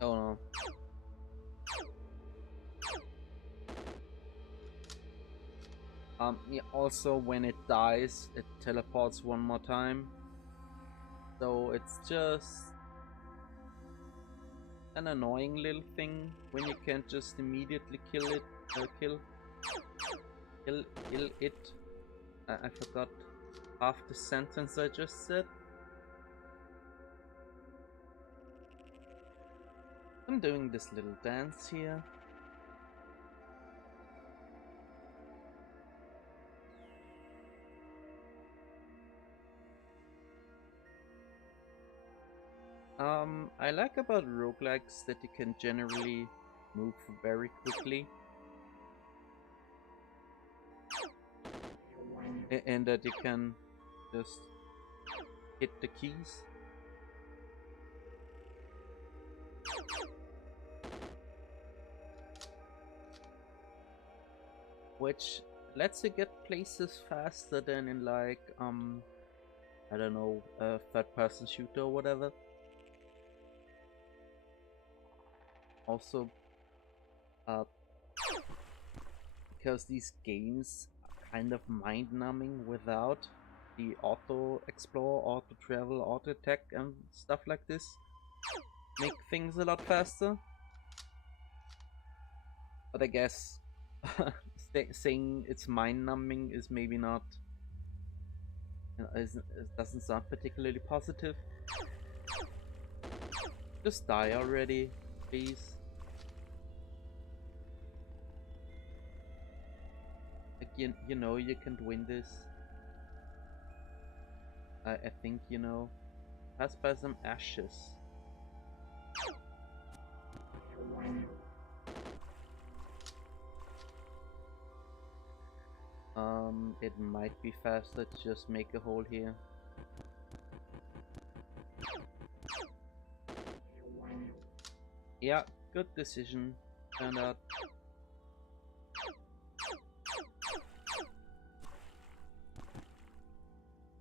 Oh no. Yeah, also when it dies, it teleports one more time. So it's just an annoying little thing when you can't just immediately kill it. Kill it. I forgot half the sentence I just said. I'm doing this little dance here. I like about roguelikes that you can generally move very quickly. And that you can just hit the keys. Which lets you get places faster than in like, I don't know, a third-person shooter or whatever. Also, because these games kind of mind-numbing without the auto-explore, auto-travel, auto-attack and stuff like this. Make things a lot faster. But I guess saying it's mind-numbing is maybe not... It doesn't sound particularly positive. Just die already, please. Like, you know you can't win this. I think you know. Pass by some ashes. It might be faster to just make a hole here. Yeah, good decision. Turned out.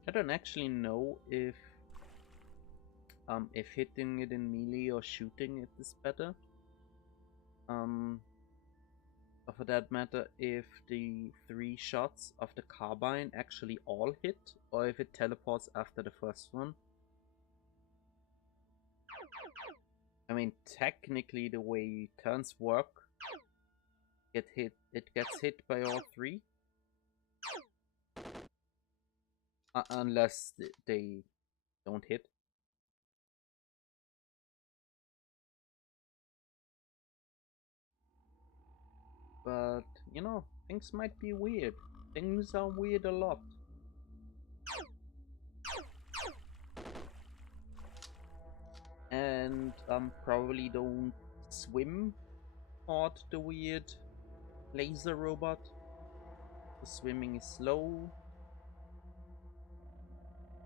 I don't actually know if hitting it in melee or shooting it is better. Or for that matter, if the 3 shots of the carbine actually all hit, or if it teleports after the first one. I mean, technically the way turns work, it gets hit by all 3. Unless they don't hit. But, you know, things might be weird. Things are weird a lot. And probably don't swim toward the weird laser robot. The swimming is slow.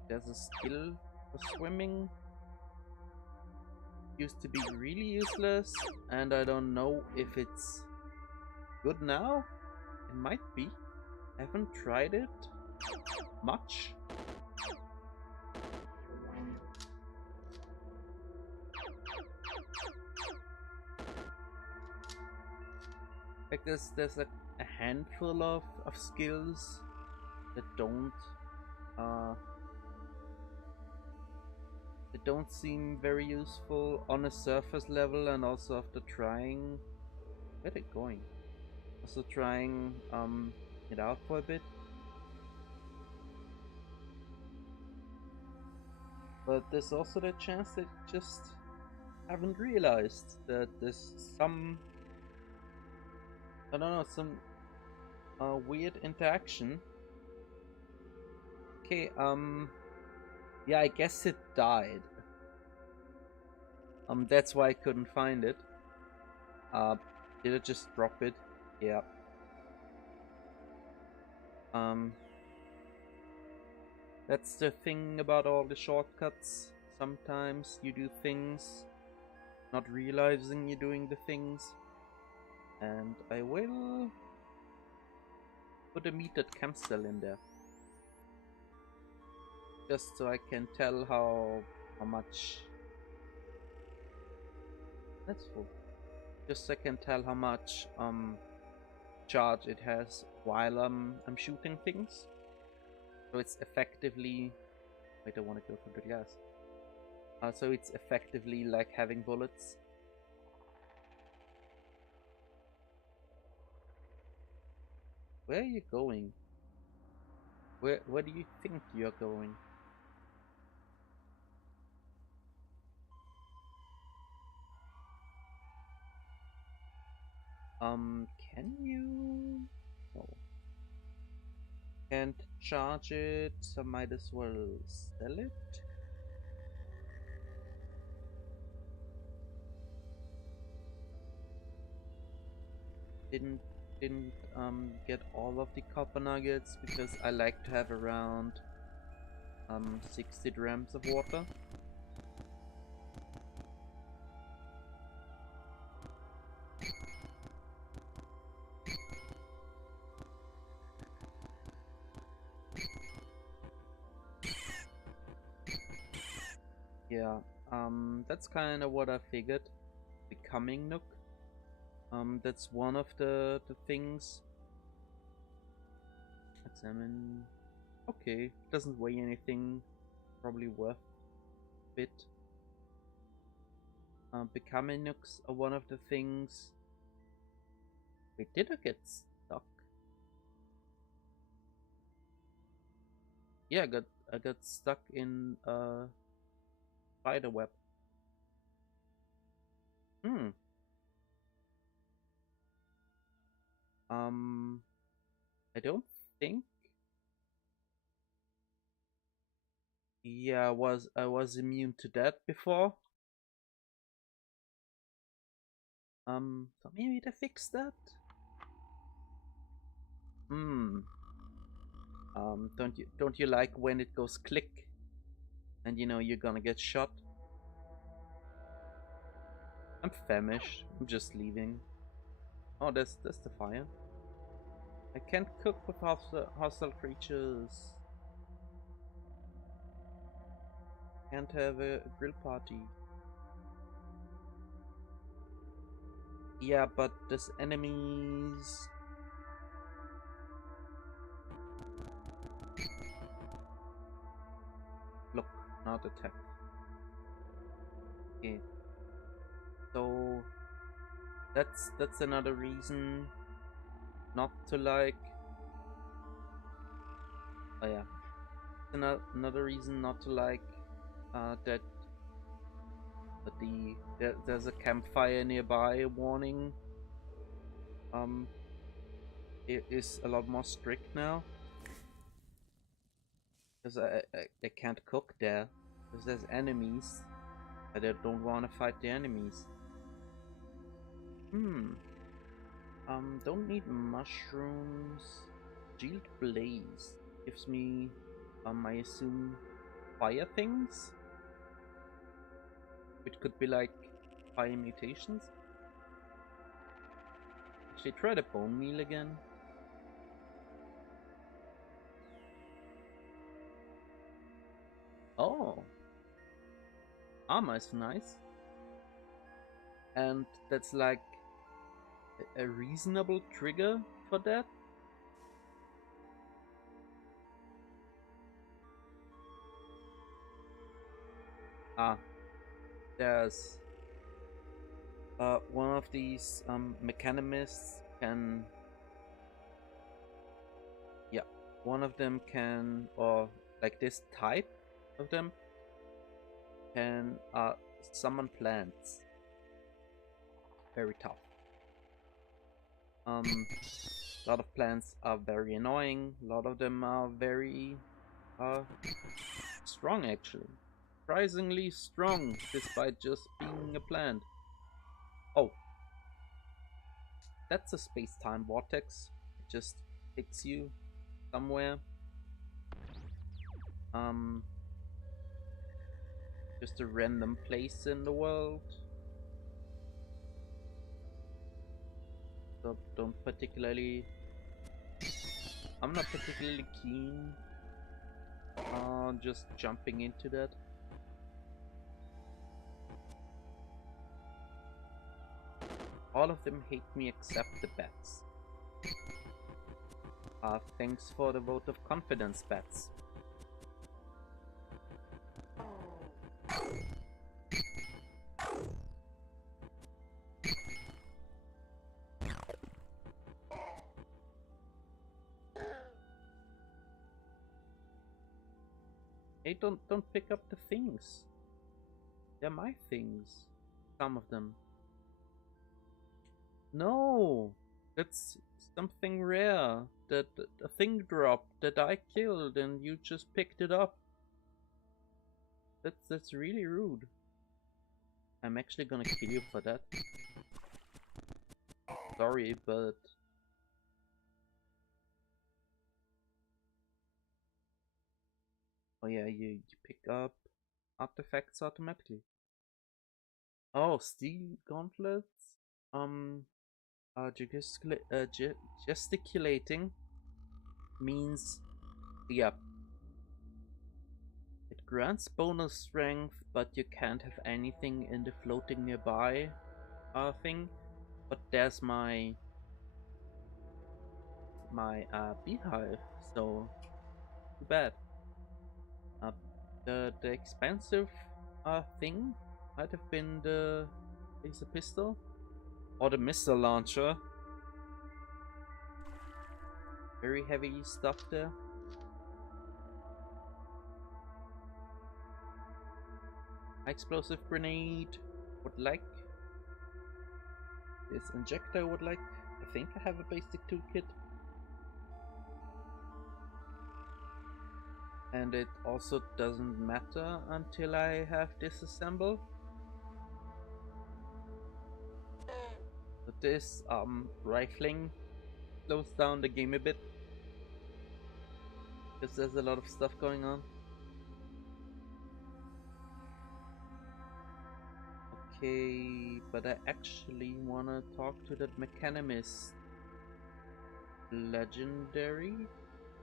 There's a skill for swimming. Used to be really useless, and I don't know if it's good now. It might be. I haven't tried it much. Like there's a handful of skills that don't seem very useful on a surface level, and also after trying... Where are they going? Also trying it out for a bit. But there's also the chance that you just haven't realized that there's some... I don't know, some weird interaction. Okay, yeah, I guess it died. That's why I couldn't find it. Did it just drop it? Yeah. That's the thing about all the shortcuts. Sometimes you do things not realizing you're doing the things. And I will put a metered cancel in there. Just so I can tell how much... That's full. Just so I can tell how much charge it has while I'm shooting things. So it's effectively... Wait, I want to go through the glass. So it's effectively like having bullets. Where are you going? Where do you think you're going? Can you... No. Can't charge it, so might as well sell it. Didn't get all of the copper nuggets because I like to have around 60 grams of water. Yeah, that's kind of what I figured. Becoming Nook. That's one of the things Examine. Okay, doesn't weigh anything. Probably worth a bit. Becoming nooks are one of the things. Wait, did I get stuck? Yeah, I got stuck in spider web. Hmm. I don't think. Yeah, I was immune to that before. So maybe to fix that. Hmm. Don't you like when it goes click, and you know you're gonna get shot? I'm famished. I'm just leaving. Oh, that's the fire. I can't cook with hostile creatures. Can't have a grill party. Yeah, but there's enemies. Look, not attack. Okay. So that's another reason not to like. Oh yeah, another reason not to like that there's a campfire nearby warning. It is a lot more strict now because I can't cook there because there's enemies. I don't want to fight the enemies. Don't need mushrooms. Shield blaze gives me I assume fire things. It could be like fire mutations. Actually, try the bone meal again. Oh, armor is nice, and that's like a reasonable trigger for that. Ah, there's one of these mechanimists can, yeah, one of them can, or like this type of them can summon plants. Very tough. A lot of plants are very annoying. A lot of them are very strong, actually. Surprisingly strong, despite just being a plant. Oh, that's a space-time vortex. It just takes you somewhere. Just a random place in the world. So don't particularly. I'm not particularly keen on just jumping into that. All of them hate me except the bats. Thanks for the vote of confidence, bats. Hey, don't pick up the things. They're my things. Some of them. No, that's something rare. That a thing dropped that I killed, and you just picked it up. That's really rude. I'm actually gonna kill you for that. Sorry, but oh yeah, you pick up artifacts automatically. Oh, steel gauntlets. Um, gesticulating means, yeah, it grants bonus strength, but you can't have anything in the floating nearby thing. But there's my my beehive, so too bad. Uh, the expensive thing might have been the laser pistol or the missile launcher. Very heavy stuff there. Explosive grenade would like. This injector would like. I think I have a basic toolkit. And it also doesn't matter until I have disassembled. But this rifling slows down the game a bit, because there's a lot of stuff going on. Okay, but I actually wanna talk to that mechanist. Legendary?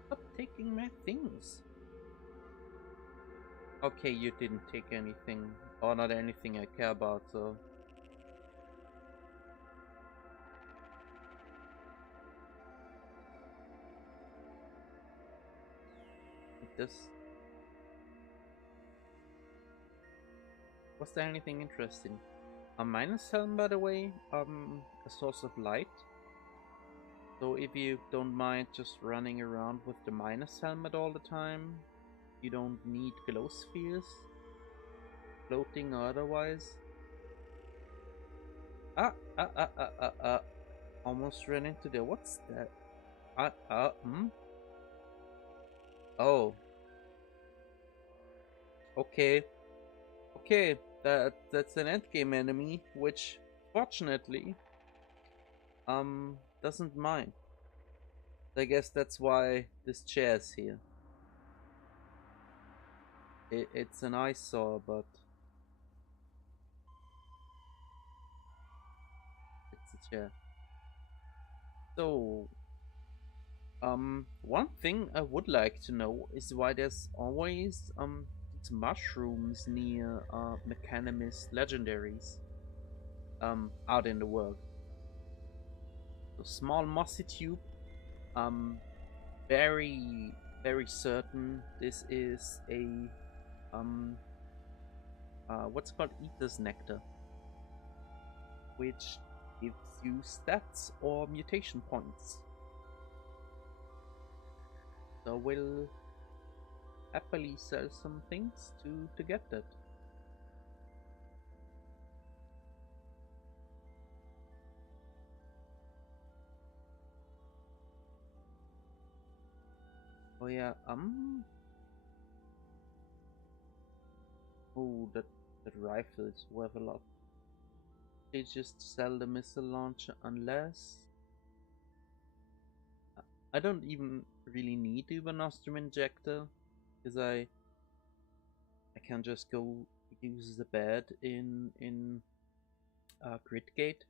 Stop taking my things. Okay, you didn't take anything, or not anything I care about, so... This... Was there anything interesting? A minus helm, by the way, a source of light. So if you don't mind just running around with the minus helmet all the time, you don't need glow spheres, floating or otherwise. Almost ran into there. What's that? Oh. Okay. Okay, that's an endgame enemy, which fortunately doesn't mind. I guess that's why this chair is here. It's an eyesore, but it's a chair. So one thing I would like to know is why there's always these mushrooms near Mechanimist legendaries out in the world. So small mossy tube, very certain this is a what's called Eater's Nectar, which gives you stats or mutation points. So we'll happily sell some things to get that. Oh yeah, oh, that rifle is worth a lot. They just sell the missile launcher unless... I don't even really need the Nostrum injector, because I can just go use the bed in Grid Gate.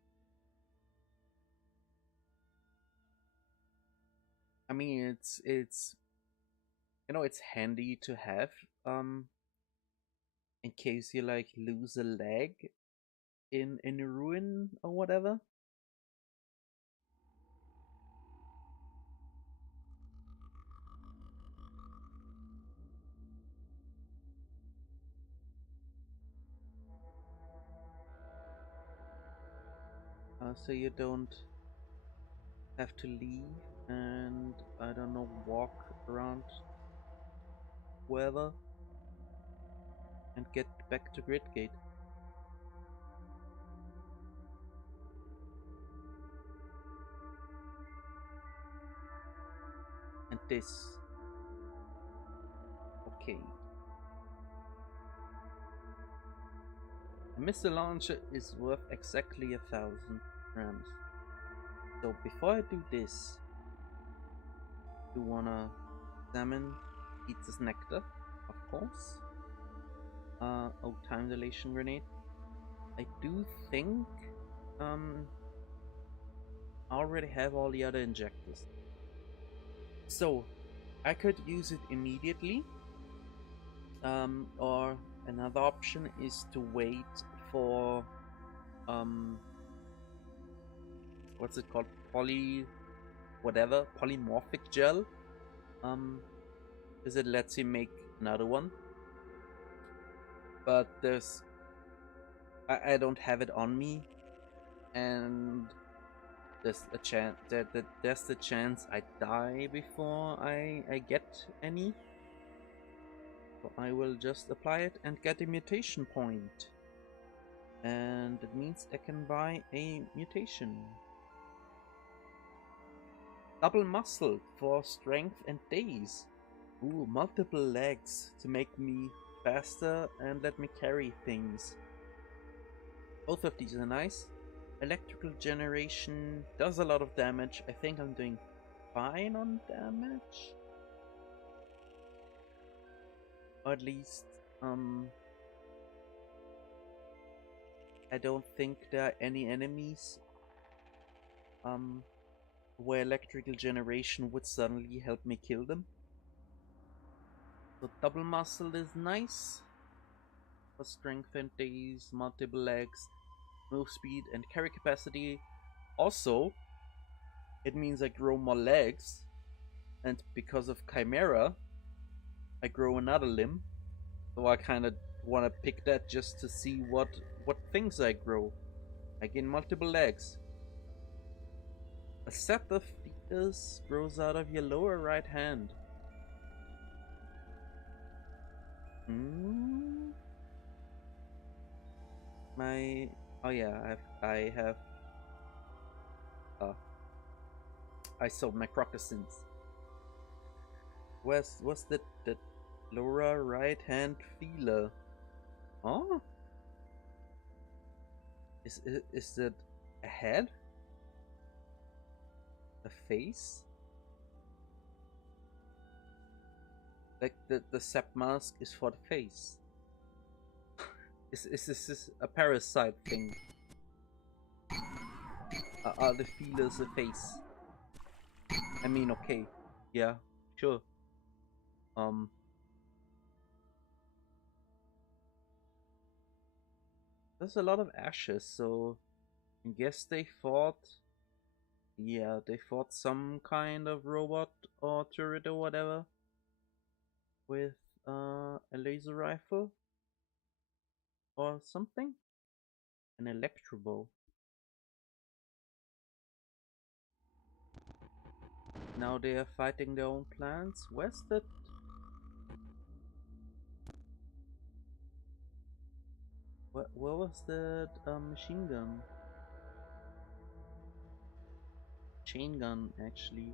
I mean, it's you know, it's handy to have in case you like lose a leg in a ruin or whatever. So you don't have to leave and, I don't know, walk around wherever and get back to Gridgate. And this. Okay. A missile launcher is worth exactly 1,000 grams. So before I do this, you wanna examine Eater's Nectar, of course. Oh, time dilation grenade. I do think I already have all the other injectors. So I could use it immediately. Or another option is to wait for what's it called? whatever, polymorphic gel. Because it lets you make another one. But I don't have it on me, and there's a chance there's the chance I die before I get any. So I will just apply it and get a mutation point. And it means I can buy a mutation. Double muscle for strength and days. Ooh, multiple legs to make me faster and let me carry things. Both of these are nice. Electrical generation does a lot of damage. I think I'm doing fine on damage. Or at least, I don't think there are any enemies where electrical generation would suddenly help me kill them. So double muscle is nice. For strength and days, multiple legs, move speed and carry capacity. Also, it means I grow more legs, and because of Chimera, I grow another limb. So I kind of want to pick that just to see what things I grow. I gain multiple legs. A set of fetus grows out of your lower right hand. Oh yeah, I sold my crocossins. What's the lower right hand feeler? Oh, is that a head? A face? Like the sap mask is for the face. Is this a parasite thing? Are the feelers a face? I mean, okay, yeah, sure. There's a lot of ashes, so I guess they fought. Yeah, they fought some kind of robot or turret or whatever with a laser rifle or something. An electro bow. Now they are fighting their own plants. Where's that? Where was that machine gun? Chain gun, actually.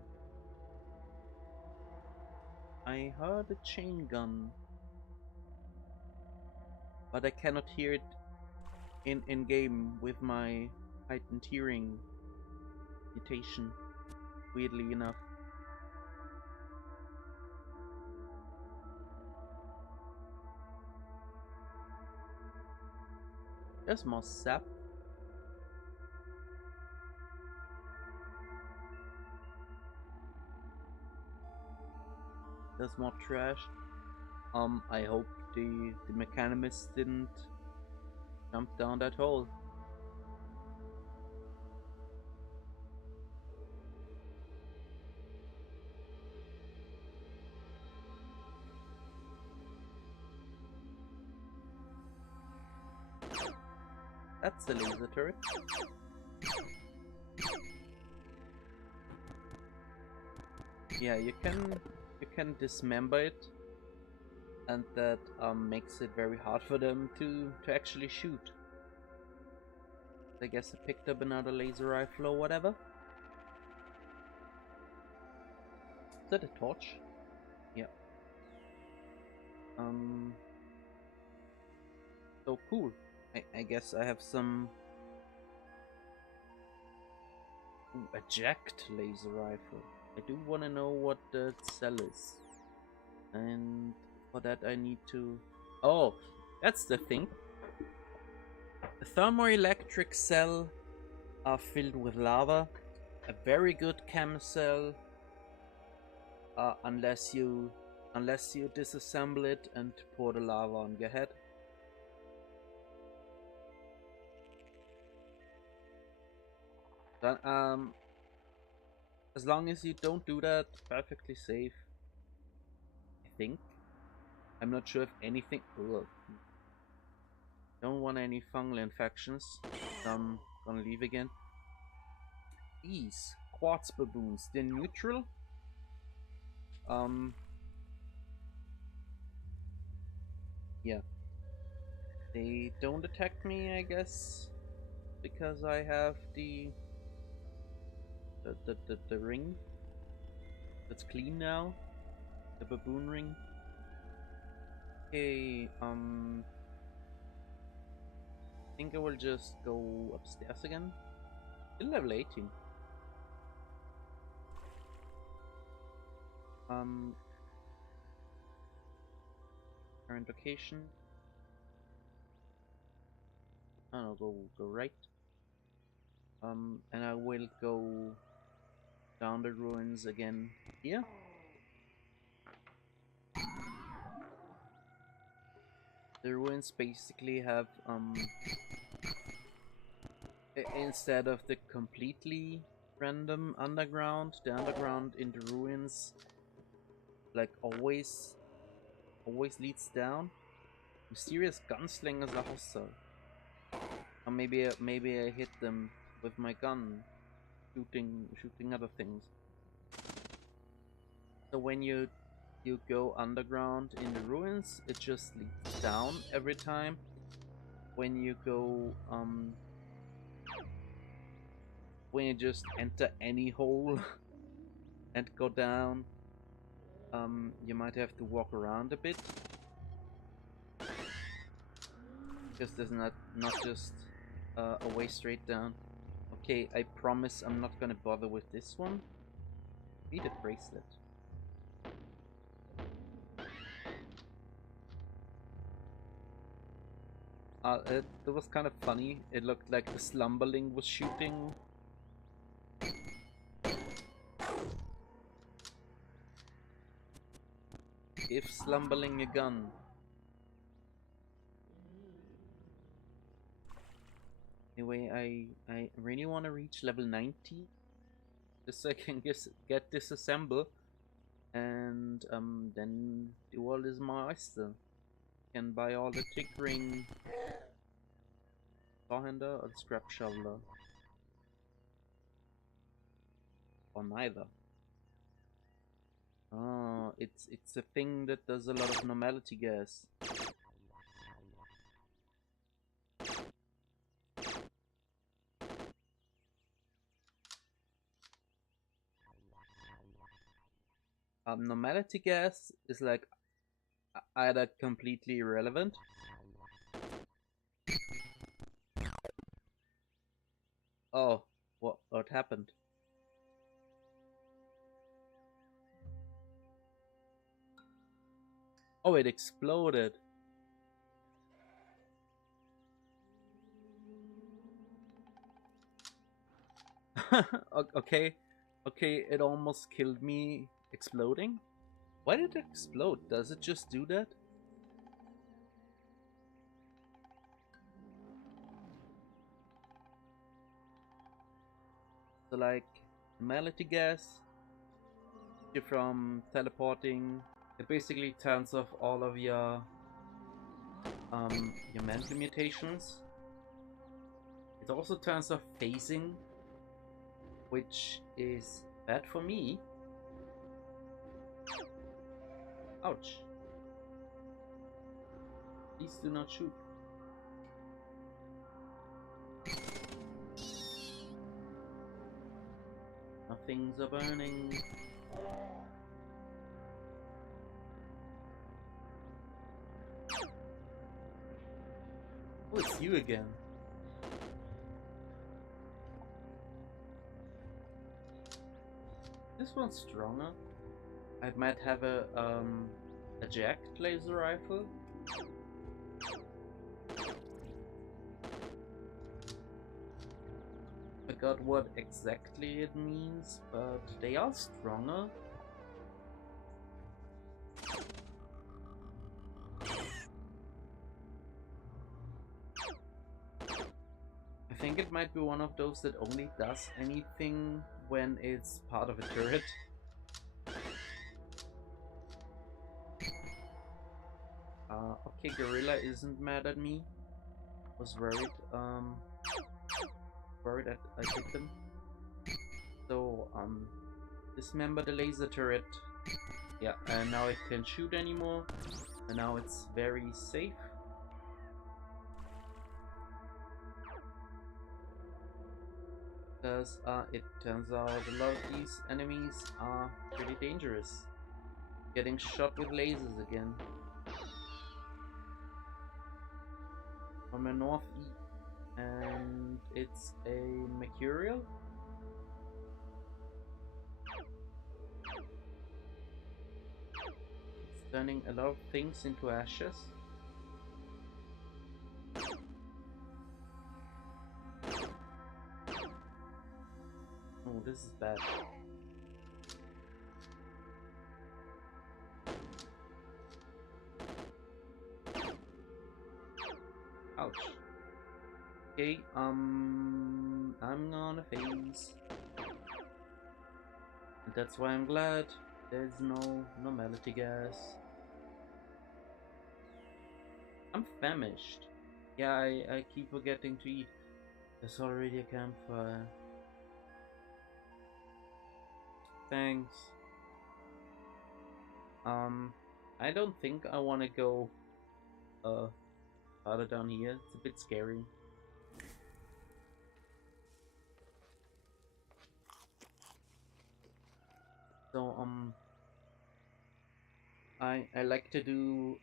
I heard a chain gun, but I cannot hear it in game with my heightened hearing mutation. Weirdly enough. There's more sap. There's more trash. I hope the mechanist didn't jump down that hole. That's the laser turret. Yeah, you can dismember it, and that makes it very hard for them to actually shoot. I guess I picked up another laser rifle or whatever. Is that a torch? Yeah. So cool. I guess I have some. Ooh, a jacked laser rifle. I do want to know what the cell is. And for that I need to... Oh, that's the thing. The thermoelectric cell are filled with lava. A very good chem cell. Unless you disassemble it and pour the lava on your head. As long as you don't do that, perfectly safe, I think. I'm not sure if anything... Ugh. Don't want any fungal infections. I'm gonna leave again. These quartz baboons, they're neutral. Yeah. They don't attack me, I guess, because I have the ring that's clean now. The baboon ring. Okay, I think I will just go upstairs again. Still level 18. Current location. Oh no, go right. And I will go down the ruins again here. The ruins basically have instead of the completely random underground, the underground in the ruins like always leads down. Mysterious gunslingers are hostile. Or maybe I hit them with my gun, shooting other things. So when you go underground in the ruins, it just leads down every time. When you go when you just enter any hole and go down, you might have to walk around a bit, because there's not just a way straight down. Okay, I promise I'm not gonna bother with this one. Need a bracelet. It was kind of funny. It looked like the slumberling was shooting. Give slumberling a gun. Anyway, I really want to reach level 90, just so I can get disassemble, and then do all this master. Can buy all the tick ring, sawhander, or the scrap shoveler, or neither. Oh, it's a thing that does a lot of normality gas. Normality gas is like either completely irrelevant oh, what happened? Oh, it exploded. Okay, it almost killed me exploding. Why did it explode? Does it just do that? So like, normality gas, you're from teleporting. It basically turns off all of your mental mutations. It also turns off phasing, which is bad for me. Ouch. Please do not shoot. Things are burning. Oh, it's you again. This one's stronger. I might have a jacked laser rifle. I forgot what exactly it means, but they are stronger. I think it might be one of those that only does anything when it's part of a turret. Okay, Gorilla isn't mad at me. Was worried, that I hit them. So, dismember the laser turret. Yeah, and now it can't shoot anymore. And now it's very safe. Because, it turns out a lot of these enemies are pretty dangerous. Getting shot with lasers again. From a northeast. And it's a mercurial. It's turning a lot of things into ashes. Oh, this is bad. Ouch. Okay, I'm gonna phase. And that's why I'm glad there's no normality gas. I'm famished. Yeah, I keep forgetting to eat. There's already a campfire. Thanks. I don't think I want to go farther down here. It's a bit scary. So I like to do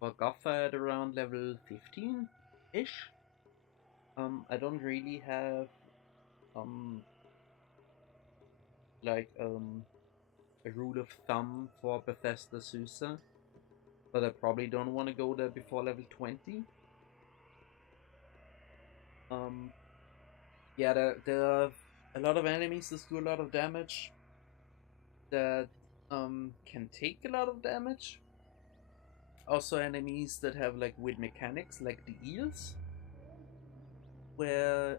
Golgotha at around level 15-ish. I don't really have like a rule of thumb for Bethesda Susa, but I probably don't want to go there before level 20. Yeah, there are a lot of enemies that do a lot of damage, that can take a lot of damage. Also enemies that have like weird mechanics, like the eels, where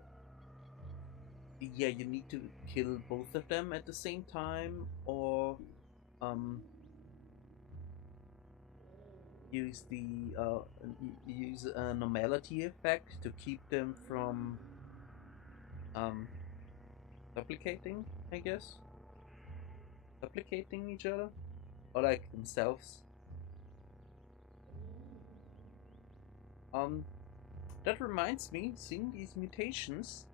yeah, you need to kill both of them at the same time, or use the use a normality effect to keep them from duplicating, I guess. Duplicating each other, or like themselves. That reminds me, seeing these mutations,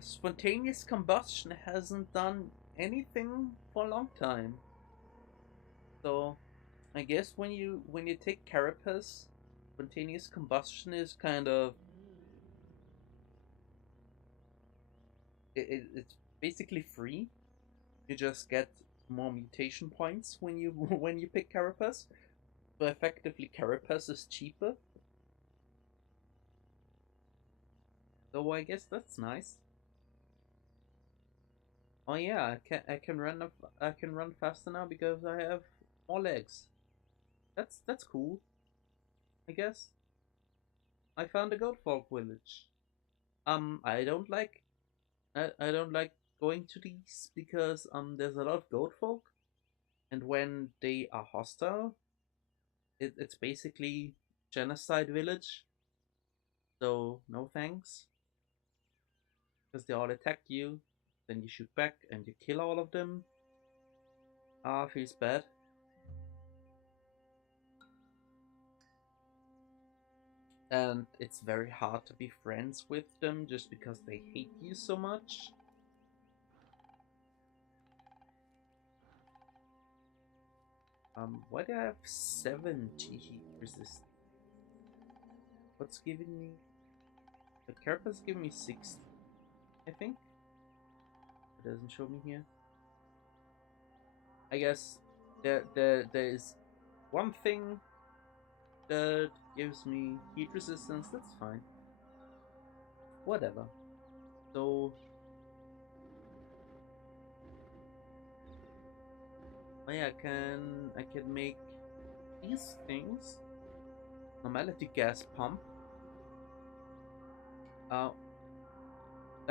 spontaneous combustion hasn't done anything for a long time. So, I guess when you take carapace, spontaneous combustion is kind of it's basically free. You just get more mutation points when you when you pick carapace. So effectively, carapace is cheaper. So I guess that's nice. Oh yeah, I can run faster now because I have more legs. That's cool. I guess. I found a goat folk village. I don't like I don't like going to these because there's a lot of goat folk, and when they are hostile, it's basically genocide village. So no thanks, because they all attack you, then you shoot back and you kill all of them. Ah, feels bad. And it's very hard to be friends with them just because they hate you so much. Why do I have 70 heat resist? What's giving me? The carapace giving me 60, I think. It doesn't show me here. I guess there is one thing that gives me heat resistance. That's fine. Whatever. So, oh yeah, I can make these things. Normality gas pump.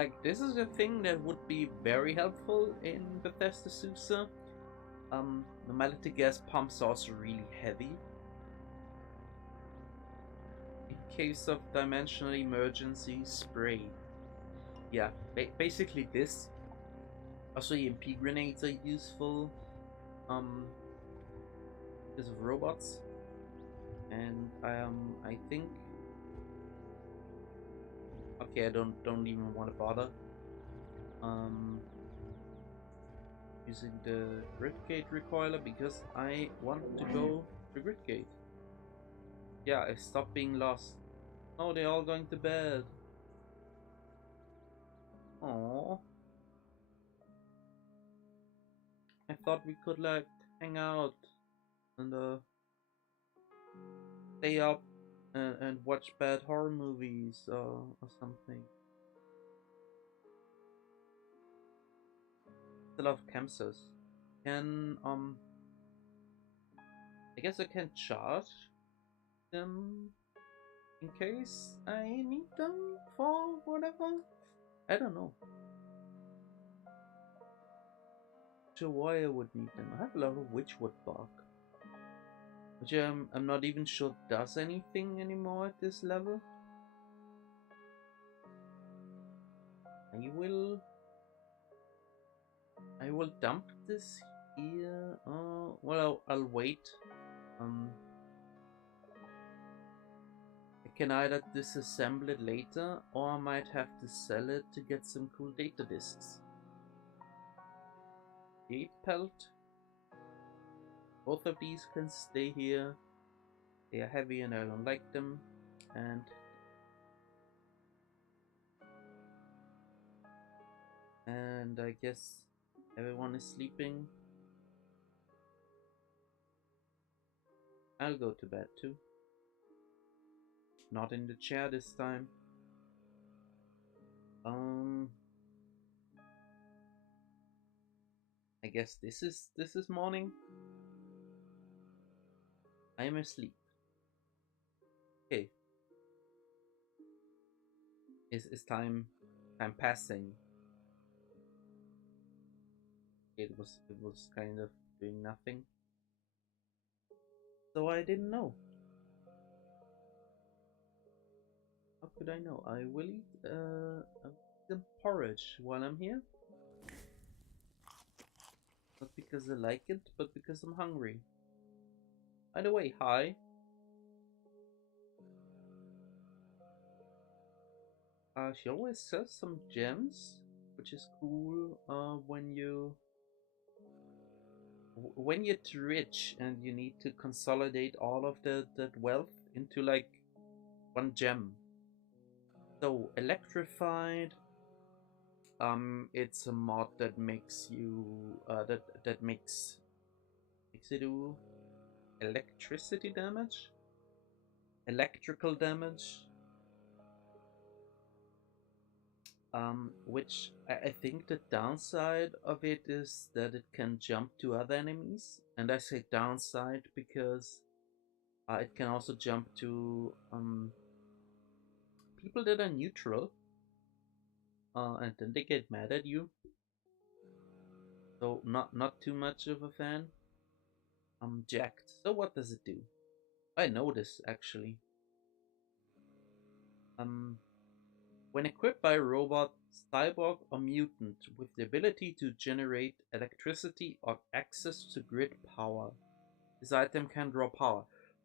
like, this is a thing that would be very helpful in Bethesda SUSE. Normality gas pumps are also really heavy. In case of dimensional emergency, spray. Yeah, basically this. Also, EMP grenades are useful. Because of robots. And I think. Okay, I don't even want to bother. Using the grid gate recoiler because I want to go to grid gate. Yeah, I stopped being lost. Oh, they're all going to bed. Oh, I thought we could like hang out and stay up and watch bad horror movies or something. A lot of campsites. Can I guess I can charge them in case I need them for whatever. I don't know. Sure why I would need them. I have a lot of witchwood bark, which I'm not even sure does anything anymore at this level. I will dump this here. Well, I'll wait. I can either disassemble it later, or I might have to sell it to get some cool data disks. 8 pelt. Both of these can stay here. They are heavy and I don't like them. And I guess everyone is sleeping. I'll go to bed too. Not in the chair this time. I guess this is morning. I am asleep. Okay. Is time passing? It was kind of doing nothing. So I didn't know. How could I know? I will eat some porridge while I'm here. Not because I like it, but because I'm hungry. By the way, hi. She always sells some gems, which is cool when you're too rich and you need to consolidate all of that wealth into like one gem. So electrified, it's a mod that makes you that makes it do electricity damage, electrical damage. Which I think the downside of it is that it can jump to other enemies, and I say downside because it can also jump to people that are neutral, and then they get mad at you. So not too much of a fan. Jacked. So what does it do? I know this actually. When equipped by a robot, cyborg, or mutant with the ability to generate electricity or access to grid power, this item can draw power.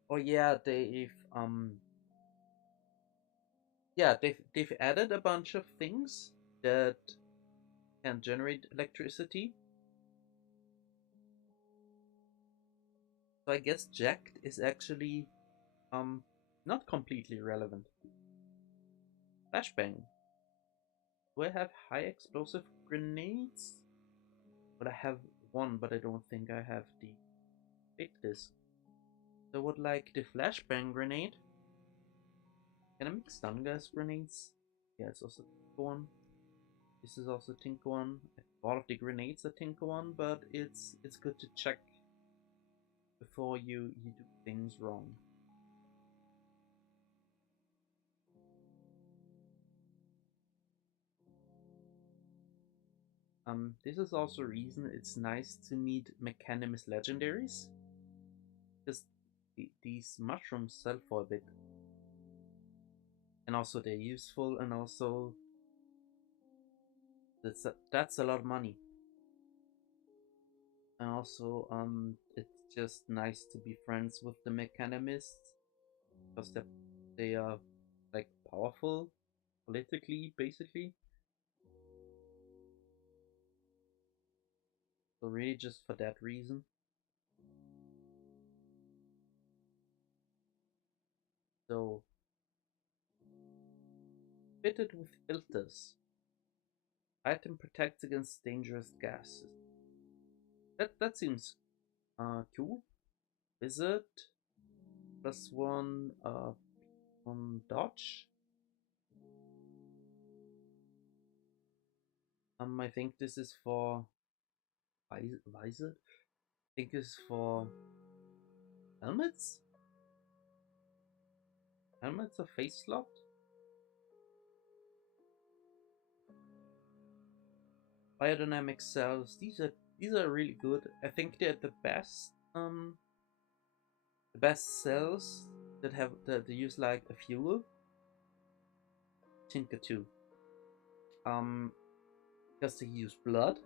Oh yeah, they've added a bunch of things that can generate electricity. So I guess jacked is actually not completely relevant. Flashbang. Do I have high explosive grenades? But I have one, but I don't think I have the big disc. So I would like the flashbang grenade. Can I make stun gas grenades? Yeah, it's also Tinker one. This is also Tinker one. All of the grenades are Tinker one, but it's good to check before you do things wrong. This is also a reason it's nice to meet Mechanimus legendaries, because these mushrooms sell for a bit, and also they're useful, and also that's a lot of money. And also, it's just nice to be friends with the Mechanimists, because they are like powerful politically, basically. So really, just for that reason. So fitted with filters. Item protects against dangerous gases. That seems cool. Wizard +1 on dodge. I think this is for visor. I think it's for helmets. Helmets or face slot. Biodynamic cells. These are really good. I think they're the best cells that they use like a fuel. Tinker too. Because they use blood,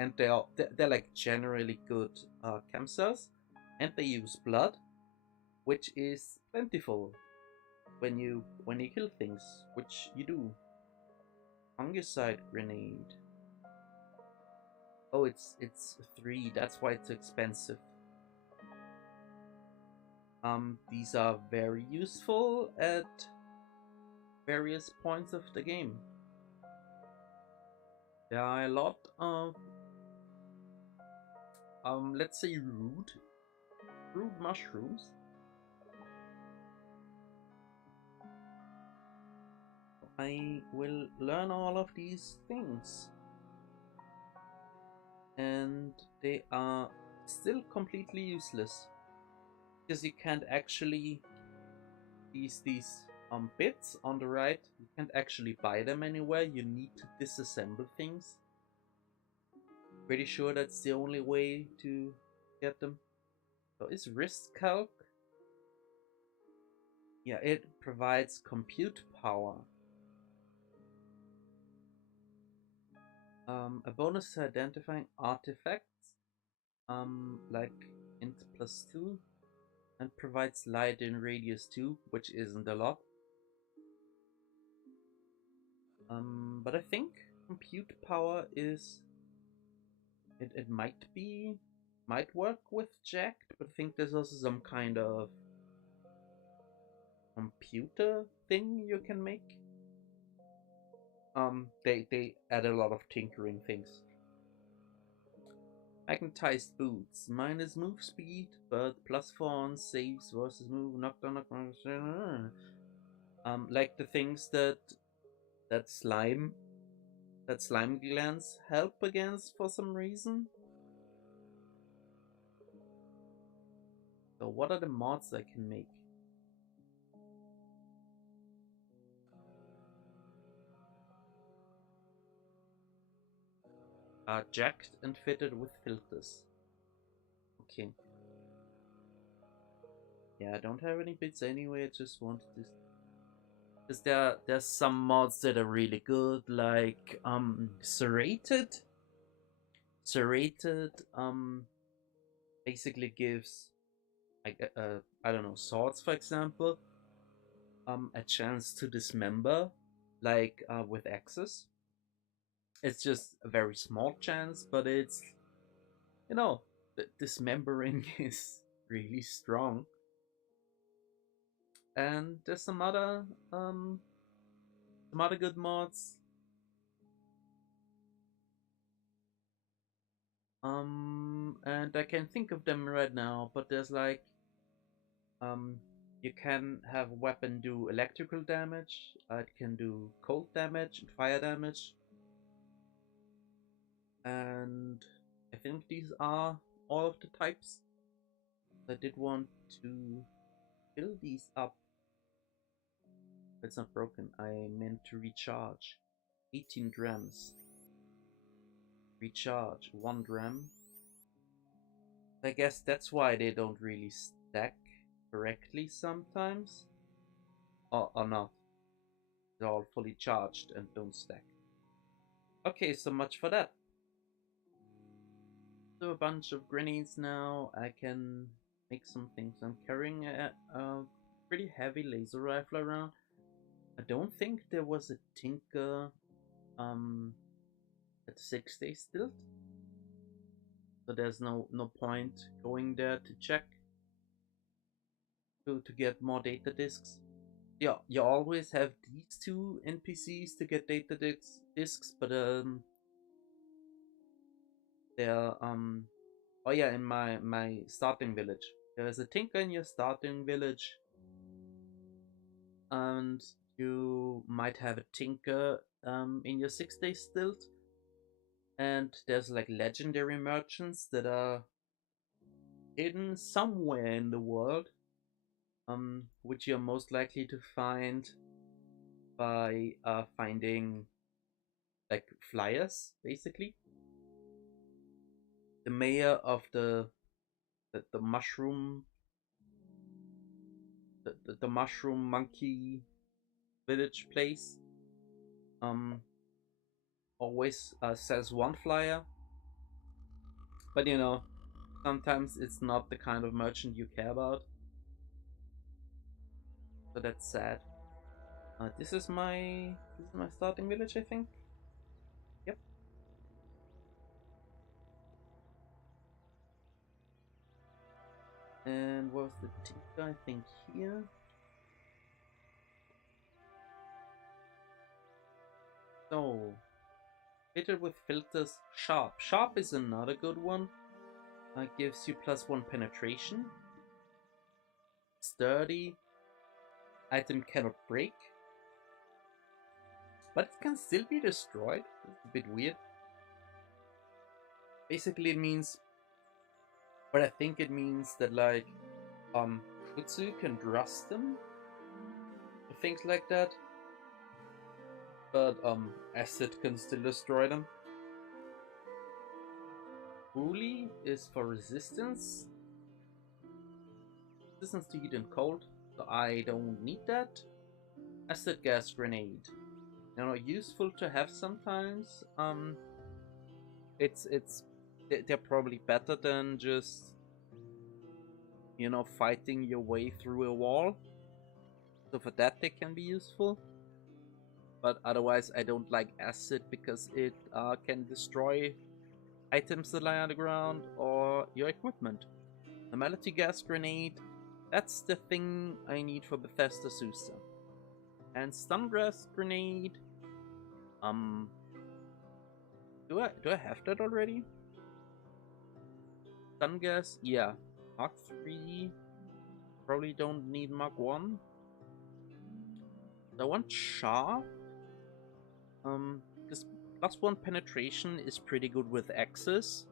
and they're like generally good chem cells, and they use blood, which is plentiful when you kill things, which you do. Fungicide grenade. Oh, it's 3. That's why it's expensive. These are very useful at various points of the game. There are a lot of let's say rude mushrooms. I will learn all of these things, and they are still completely useless, because you can't actually these bits on the right, you can't actually buy them anywhere. You need to disassemble things. Pretty sure that's the only way to get them. So is wrist calc? Yeah, it provides compute power. A bonus to identifying artifacts, like int +2, and provides light in radius 2, which isn't a lot. But I think compute power is it might work with jacked, but I think there's also some kind of computer thing you can make. They add a lot of tinkering things. Magnetized boots, minus move speed, but +4 on saves versus move, knockdown. Like the things that slime glands help against for some reason. So what are the mods I can make? Jacked and fitted with filters. Okay. Yeah, I don't have any bits anyway. I just wanted to, because there's some mods that are really good, like serrated. Serrated basically gives, like I don't know, swords for example, a chance to dismember, like with axes. It's just a very small chance, but it's, you know, dismembering is really strong. And there's some other good mods. And I can think of them right now, but there's like you can have a weapon do electrical damage, it can do cold damage and fire damage, and I think these are all of the types. I did want to fill these up. It's not broken. I meant to recharge. 18 grams. Recharge 1 gram. I guess that's why they don't really stack correctly sometimes. Or not. They're all fully charged and don't stack. Okay, so much for that. So a bunch of grenades now. I can make some things. I'm carrying a pretty heavy laser rifle around. I don't think there was a tinker at 6 days still. So there's no point going there to check to get more data disks. Yeah, you always have these two NPCs to get data disks, but they're oh yeah, in my starting village. There is a tinker in your starting village, and you might have a tinker in your 6 day stilt, and there's like legendary merchants that are hidden somewhere in the world, which you're most likely to find by finding like flyers, basically. The mayor of the mushroom the mushroom monkey village place always sells one flyer, but you know, sometimes it's not the kind of merchant you care about, so that's sad. This is my starting village, I think. Yep. And what's the tinker? I think here. So fitted with filters. Sharp is another good one. Gives you +1 penetration. Sturdy. Item cannot break, but it can still be destroyed. It's a bit weird. Basically, it means, but I think it means that like Kutsu can rust them, things like that. But acid can still destroy them. Uli is for resistance. Resistance to heat and cold, so I don't need that. Acid gas grenade. You know, useful to have sometimes. They're probably better than just, you know, fighting your way through a wall. So for that they can be useful. But otherwise I don't like acid because it can destroy items that lie on the ground or your equipment. Normality gas grenade, that's the thing I need for Bethesda Susa. And stun gas grenade, do I have that already? Stun gas, yeah. Mark 3, probably don't need Mark 1. I want sharp, because +1 penetration is pretty good with axes.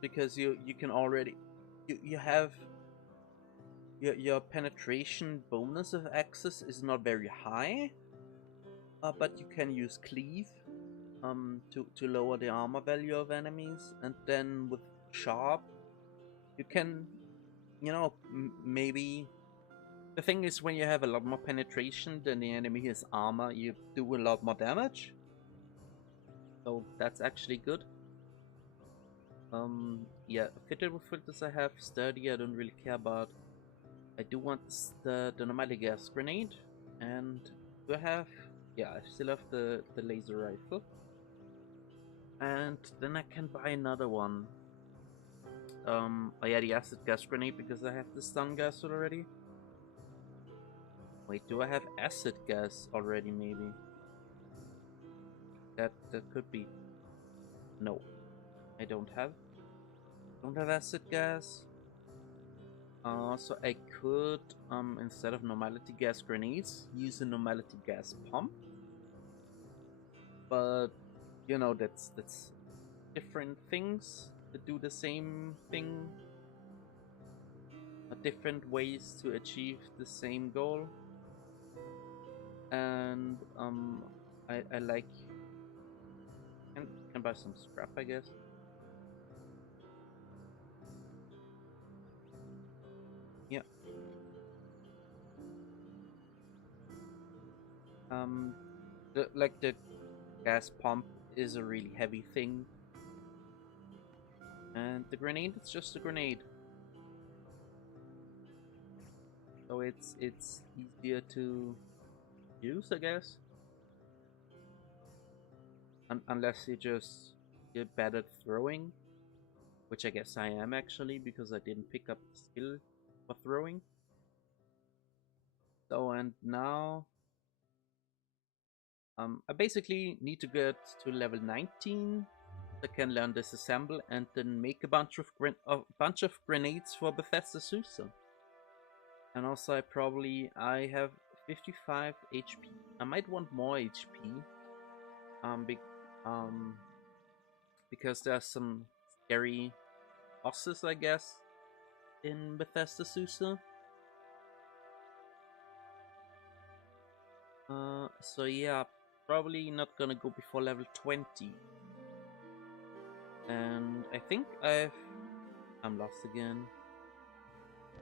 Because you can already you have your penetration bonus of axes is not very high, but you can use cleave to lower the armor value of enemies, and then with sharp you can, you know, maybe the thing is, when you have a lot more penetration than the enemy has armor, you do a lot more damage, so that's actually good. Yeah, fitted with filters I have. Sturdy I don't really care about. I do want the nomadic gas grenade, and do I have, yeah, I still have the laser rifle, and then I can buy another one. Oh yeah, the acid gas grenade, because I have the stun gas already. Wait, do I have acid gas already? Maybe that could be. No, I don't have acid gas. So I could, instead of normality gas grenades, use a normality gas pump. But you know, that's different things that do the same thing, different ways to achieve the same goal. And I like buy some scrap, I guess. Yeah. The gas pump is a really heavy thing, and the grenade is just a grenade, so it's easier to use, I guess. Unless you're bad at throwing, which I guess I am actually because I didn't pick up the skill for throwing. So and now I basically need to get to level 19. I can learn disassemble and then make a bunch of grenades for Bethesda Susa. And also I have 55 HP. I might want more HP. Be, um, because there's some scary bosses, I guess, in Bethesda Susa. So yeah, probably not gonna go before level 20. And I think I'm lost again.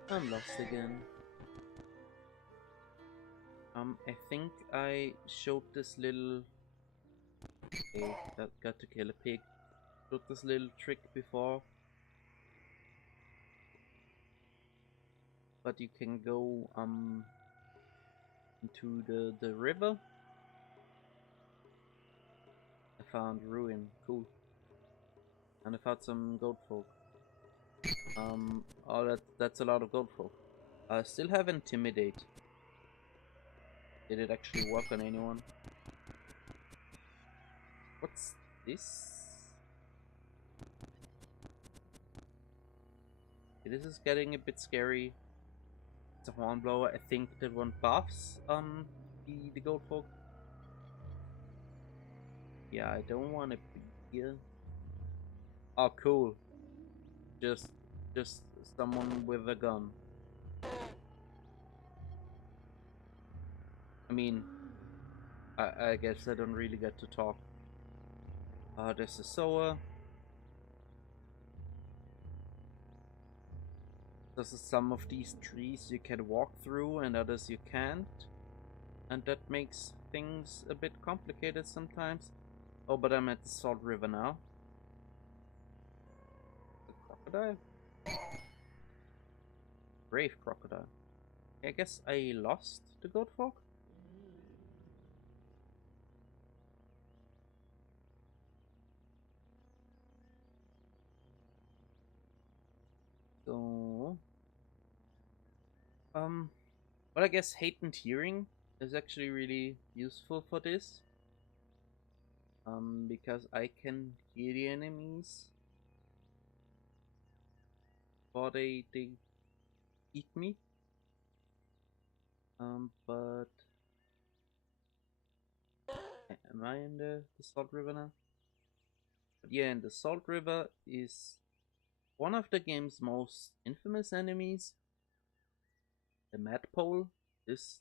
I'm lost again. I think I showed this little... Okay, got to kill a pig. Showed this little trick before. But you can go into the river. I found ruin, cool. And I found some goat folk. Oh, that's a lot of goat folk. I still have intimidate. Did it actually work on anyone? What's this? Okay, this is getting a bit scary. It's a hornblower. I think that one buffs the goat folk. Yeah, I don't want to be here. Oh, cool. Just someone with a gun. I mean, I guess I don't really get to talk. There's a sower. There's some of these trees you can walk through and others you can't. And that makes things a bit complicated sometimes. Oh, but I'm at the Salt River now. The crocodile? Brave crocodile. I guess I lost the goat folk. So, well, I guess heightened hearing is actually really useful for this. Because I can hear the enemies before they eat me. But am I in the Salt River now? But yeah, and the Salt River is one of the game's most infamous enemies. The Madpole, this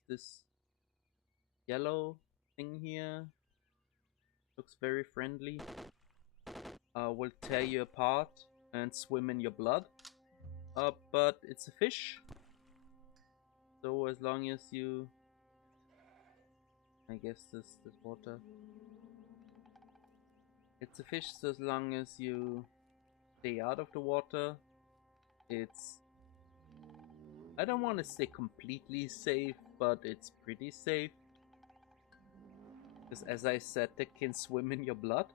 yellow thing here, looks very friendly. Will tear you apart and swim in your blood. But it's a fish. So as long as you... I guess this water. It's a fish, so as long as you stay out of the water, it's... I don't want to say completely safe, but it's pretty safe. Because as I said, they can swim in your blood.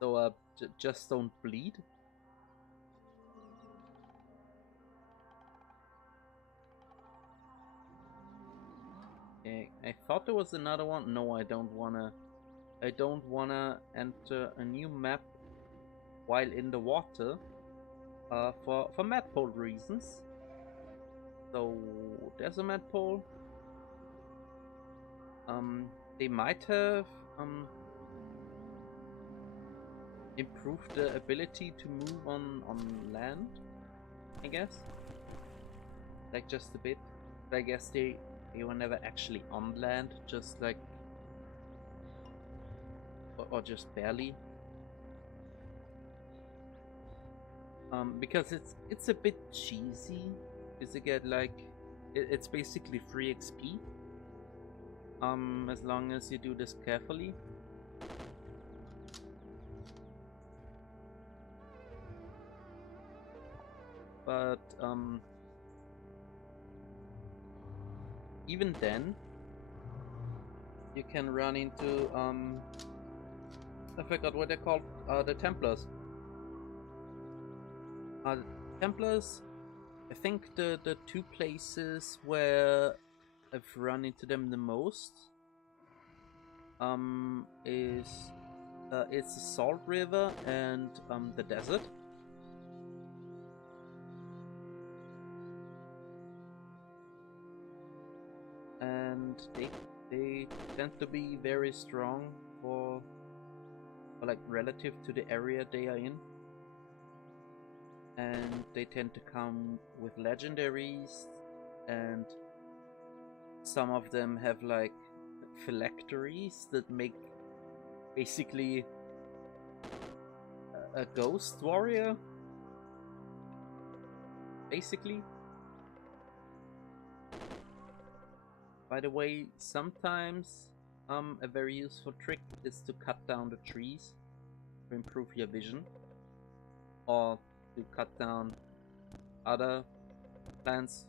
So just don't bleed. Okay, I thought there was another one. No, I don't wanna enter a new map while in the water. For Madpole reasons. So there's a Madpole. They might have improved the ability to move on land, I guess. Like just a bit. But I guess they were never actually on land, just like or just barely. Because it's a bit cheesy, because you get like it's basically free XP. As long as you do this carefully. But even then, you can run into I forgot what they're called. The Templars. Templars. I think the two places where I've run into them the most is it's the Salt River and the desert. And they tend to be very strong for like relative to the area they are in. And they tend to come with legendaries, and some of them have like phylacteries that make basically a ghost warrior, basically. By the way, sometimes a very useful trick is to cut down the trees to improve your vision, or to cut down other plants,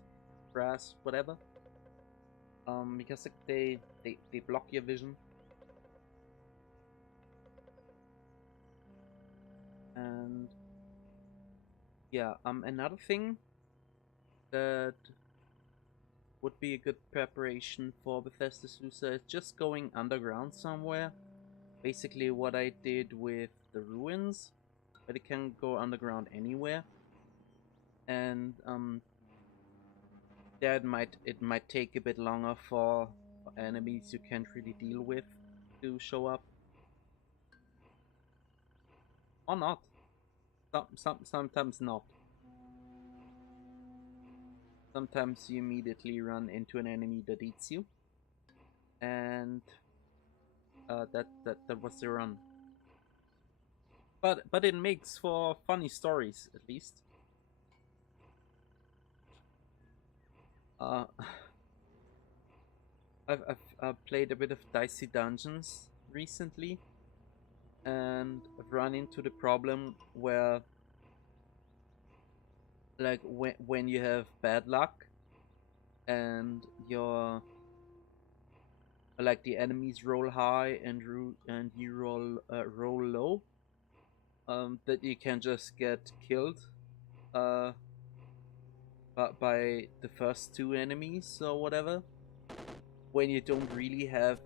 grass, whatever. Because they block your vision. And yeah, another thing that would be a good preparation for Bethesda Sluicer is just going underground somewhere. Basically what I did with the ruins, but it can go underground anywhere. And there it might take a bit longer for enemies you can't really deal with to show up. Or not. Sometimes not. Sometimes you immediately run into an enemy that eats you. And that was the run. But it makes for funny stories, at least. I've played a bit of Dicey Dungeons recently, and I've run into the problem where, like, when you have bad luck and your like the enemies roll high and you roll low, that you can just get killed by the first two enemies or whatever, when you don't really have...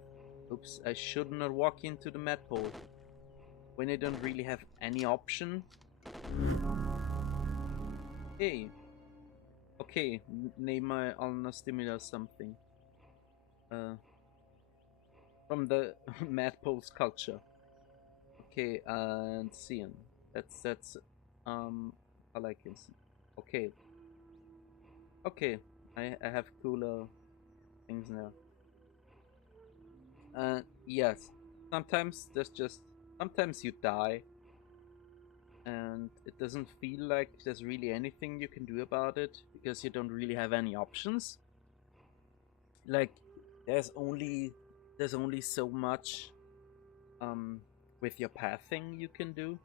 Oops, I should not walk into the mad pole. When you don't really have any option. Hey. Okay, name my ulnar stimulus something. From the mad pole sculpture. Okay, and Cian. That's all I can see. Okay. Okay, I have cooler things now. Yes. Sometimes you die, and it doesn't feel like there's really anything you can do about it, because you don't really have any options. Like, there's only so much with your pathing you can do.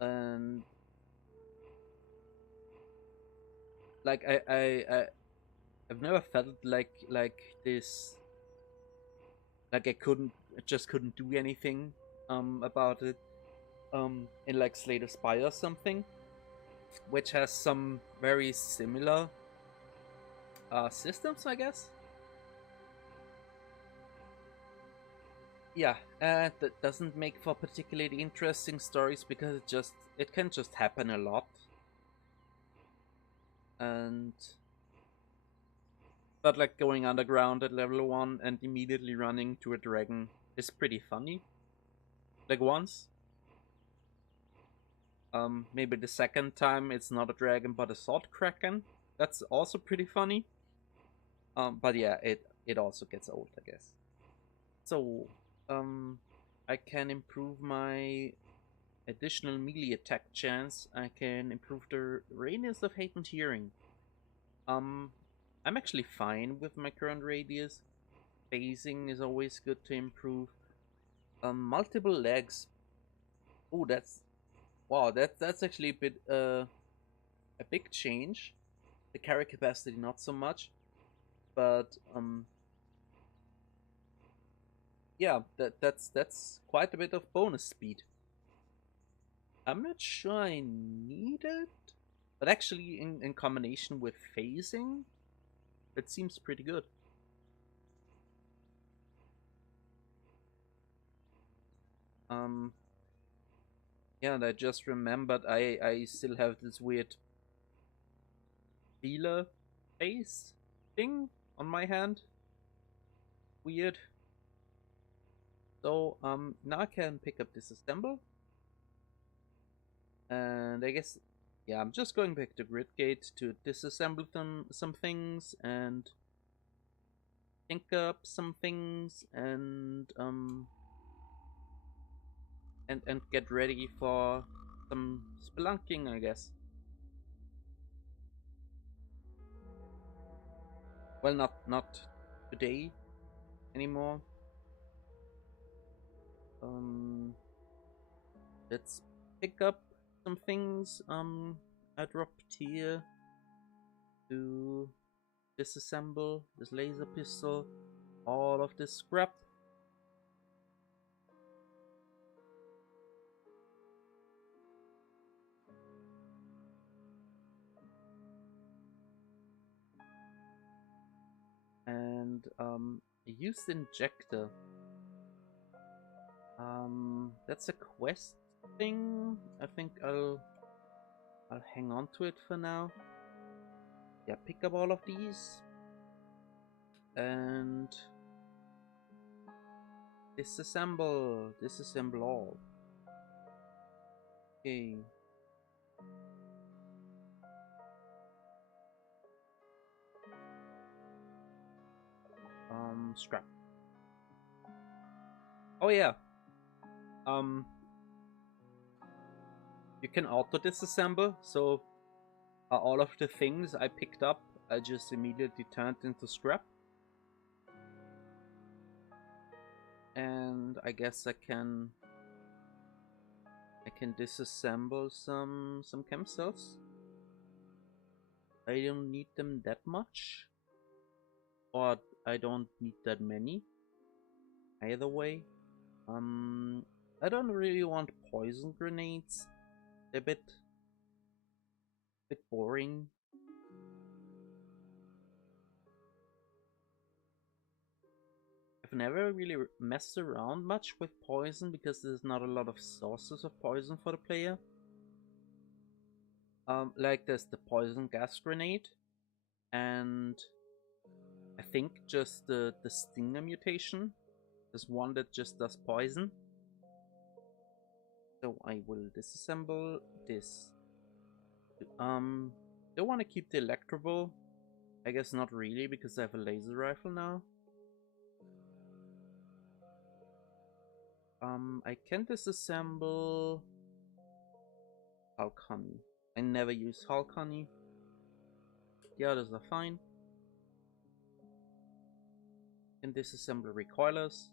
And like I've never felt like this, like I just couldn't do anything about it in like Slay the Spire or something, which has some very similar systems, I guess. Yeah, that doesn't make for particularly interesting stories, because it can just happen a lot. And but like going underground at level 1 and immediately running to a dragon is pretty funny. Like once. Maybe the second time it's not a dragon but a sword kraken. That's also pretty funny. But yeah, it also gets old, I guess. So, I can improve my additional melee attack chance, I can improve the radius of hate and hearing. I'm actually fine with my current radius. Phasing is always good to improve. Multiple legs. Oh, that's wow. That's actually a big change. The carry capacity not so much, but yeah, that's quite a bit of bonus speed. I'm not sure I need it, but actually in combination with phasing, it seems pretty good. Um, yeah, and I just remembered I still have this weird feeler face thing on my hand. Weird. So now I can pick up disassemble, and I guess yeah, I'm just going back to grid gate to disassemble some things and think up some things and get ready for some spelunking, I guess. Well, not today anymore. Um, let's pick up some things. I dropped here to disassemble this laser pistol, all of this scrap. And a used injector. That's a quest thing. I think I'll hang on to it for now. Yeah, pick up all of these and disassemble all. Okay. Scrap. Oh yeah. Um, you can auto disassemble, so all of the things I picked up, I just immediately turned into scrap. And I guess I can disassemble some chem cells. I don't need them that much, or I don't need that many. Either way, I don't really want poison grenades. They're a bit boring. I've never really messed around much with poison because there's not a lot of sources of poison for the player. Like there's the poison gas grenade, and I think just the stinger mutation. There's one that just does poison. So I will disassemble this. Do I want to keep the electrable? I guess not really because I have a laser rifle now. I can disassemble Hulk Honey. I never use Hulk Honey. The others are fine. Can disassemble recoilers.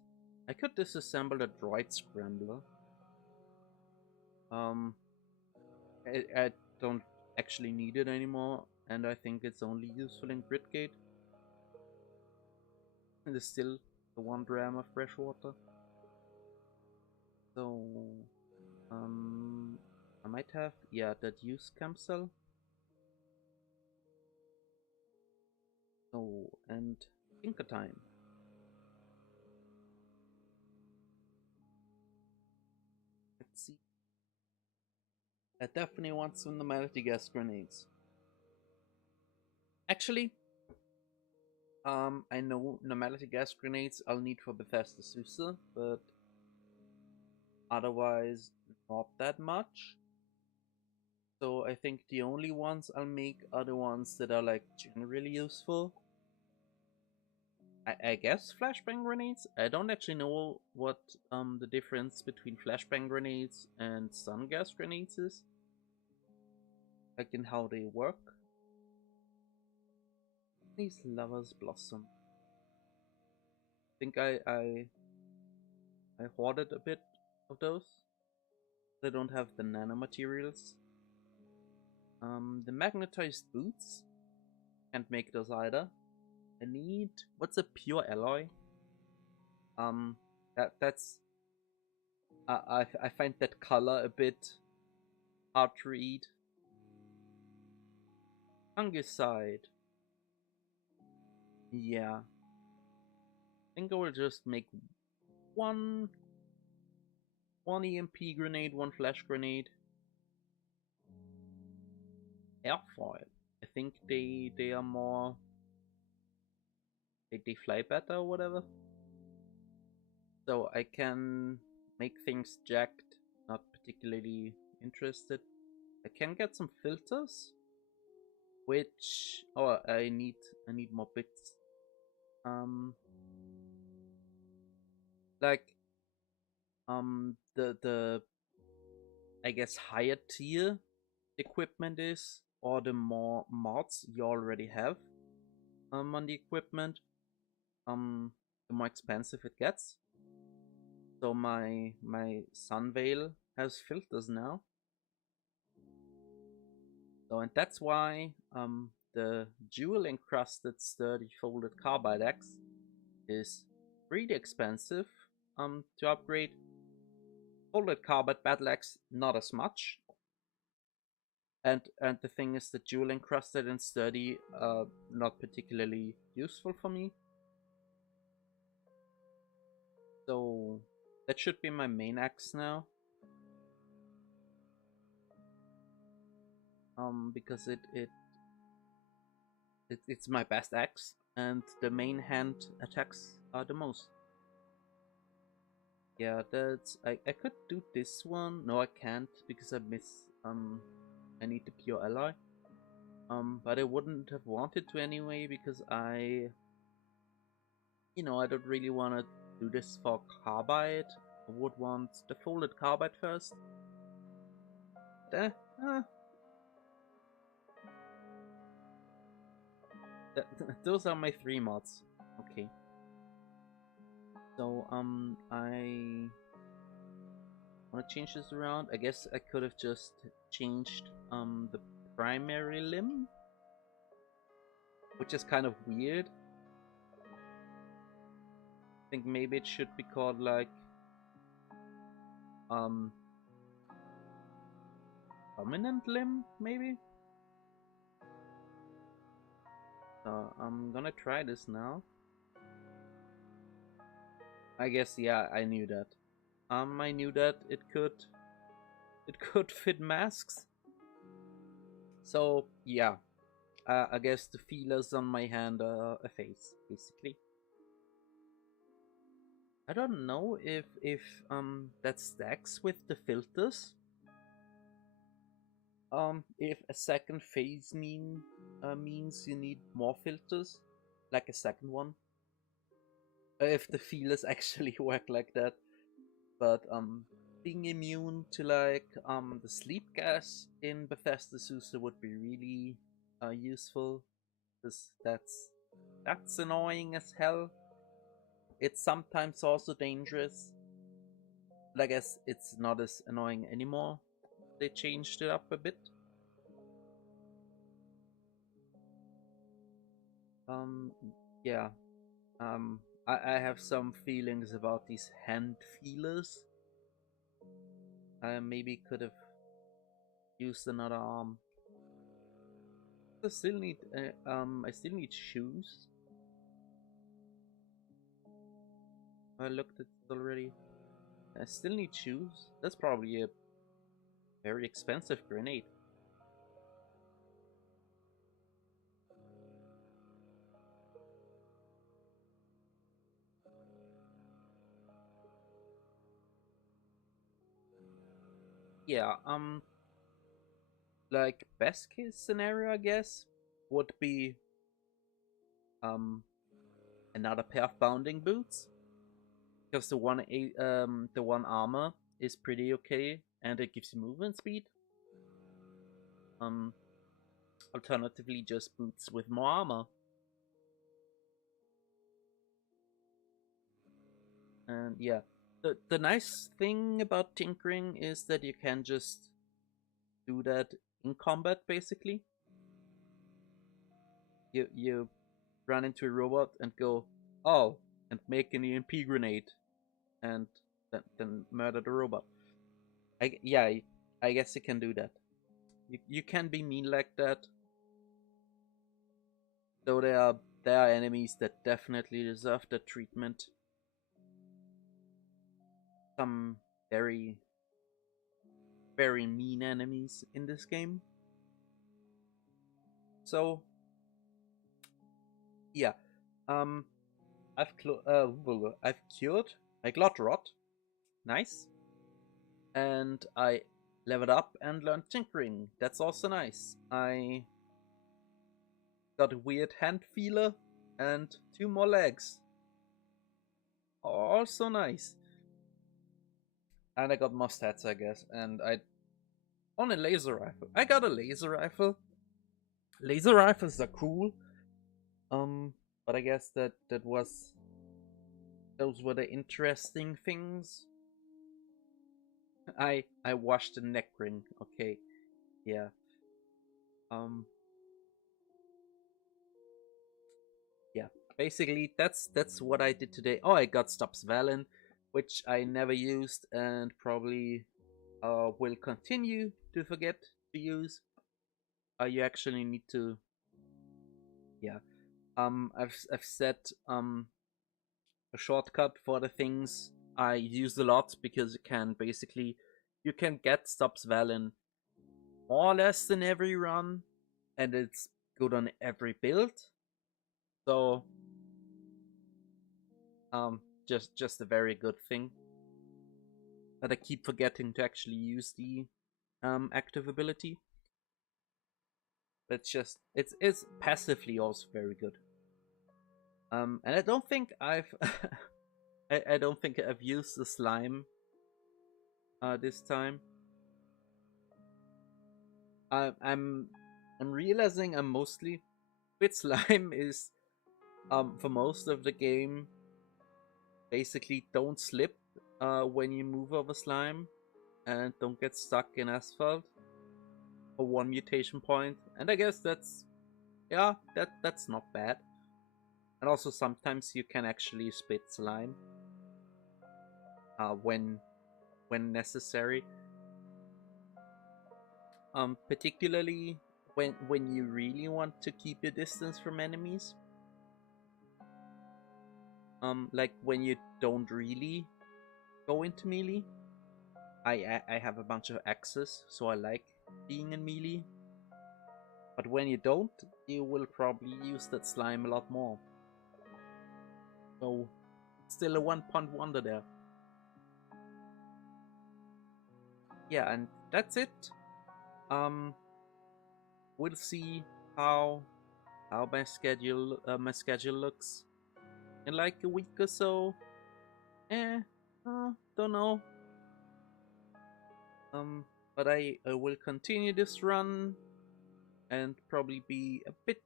I could disassemble the droid scrambler. I don't actually need it anymore, and I think it's only useful in Gridgate. And it's still the 1 gram of fresh water. So, I might have, yeah, that use camp cell. Oh, and Tinker time. Let's see. I definitely want some normality gas grenades. Actually, I know normality gas grenades I'll need for Bethesda Susa, but otherwise not that much. So I think the only ones I'll make are the ones that are like generally useful. I guess flashbang grenades. I don't actually know what the difference between flashbang grenades and stun gas grenades is, like in how they work. These lovers blossom. I think I hoarded a bit of those. They don't have the nanomaterials. The magnetized boots. Can't make those either. I need, what's a pure alloy? That's I find that color a bit hard to read. Fungicide. Yeah. I think I will just make one EMP grenade, one flash grenade. Airfoil. I think they are more, they fly better or whatever. So I can make things jacked, not particularly interested. I can get some filters, which, oh, I need more bits. Like the I guess higher tier equipment is, or the more mods you already have on the equipment, the more expensive it gets. So my sun veil has filters now. So, and that's why the jewel encrusted sturdy folded carbide axe is really expensive to upgrade. Folded carbide battle axe not as much. And the thing is, the jewel encrusted and sturdy not particularly useful for me. So that should be my main axe now. Because it's my best axe, and the main hand attacks are the most. Yeah, that's, I could do this one. No, I can't because I miss I need the pure alloy. But I wouldn't have wanted to anyway because I don't really want to do this for carbide. I would want the folded carbide first. Those are my 3 mods. Okay. So I want to change this around. I guess I could have just changed the primary limb, which is kind of weird. I think maybe it should be called like dominant limb, maybe. So I'm gonna try this now. I guess, yeah, I knew that. I knew that it could fit masks. So yeah, I guess the feelers on my hand are a face, basically. I don't know if that stacks with the filters. If a second phase means you need more filters, like a second one. If the feelers actually work like that. But being immune to like the sleep gas in Bethesda Susa would be really useful, because that's annoying as hell. It's sometimes also dangerous, but I guess it's not as annoying anymore. They changed it up a bit. Yeah. I have some feelings about these hand feelers. I maybe could have used another arm. I still need shoes. I looked at it already. I still need shoes. That's probably a very expensive grenade. Yeah, like best case scenario, I guess, would be another pair of bounding boots, because the one armor is pretty okay and it gives you movement speed. Alternatively, just boots with more armor. And yeah, the nice thing about tinkering is that you can just do that in combat, basically. You run into a robot and go, oh, and make an EMP grenade, and then murder the robot. I guess you can do that. You can be mean like that. Though there are enemies that definitely deserve that treatment. Some very mean enemies in this game. So yeah, I've cured my Glottrot, nice, and I leveled up and learned tinkering. That's also nice. I got a weird hand feeler and 2 more legs. Also nice. And I got more stats, I guess. And I on a laser rifle. I got a laser rifle. Laser rifles are cool. But I guess those were the interesting things. I washed the neck ring. Okay, yeah. Yeah. Basically, that's what I did today. Oh, I got Stops Valen, which I never used and probably will continue to forget to use. You actually need to. Yeah. I've set a shortcut for the things I use a lot, because you can get Stops Valen more or less in every run, and it's good on every build. So just a very good thing. But I keep forgetting to actually use the active ability. It's passively also very good. And I don't think I've I don't think I've used the slime this time. I'm realizing I'm mostly with slime is for most of the game basically don't slip when you move over slime, and don't get stuck in asphalt for 1 mutation point. And I guess that's not bad. And also sometimes you can actually spit slime when necessary. Particularly when you really want to keep your distance from enemies. Like when you don't really go into melee. I have a bunch of axes, so I like being in melee. But when you don't, you will probably use that slime a lot more. So, still a 1-point wonder there. Yeah, and that's it. We'll see how my schedule looks in like a week or so. Don't know. But I will continue this run and probably be a bit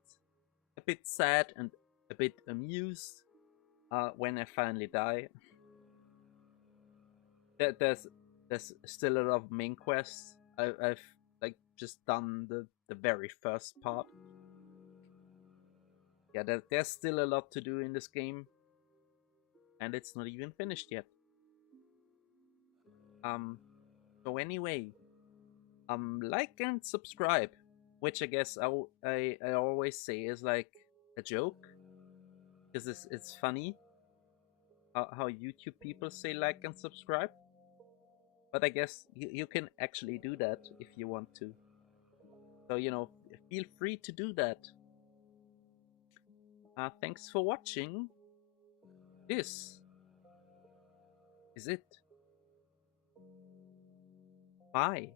sad and a bit amused when I finally die. There's still a lot of main quests. I've like just done the very first part. Yeah, there's still a lot to do in this game, and it's not even finished yet. So anyway, like and subscribe, which I guess I always say is like a joke, because it's funny how YouTube people say like and subscribe. But I guess you can actually do that if you want to. So, feel free to do that. Thanks for watching. This is it. Bye.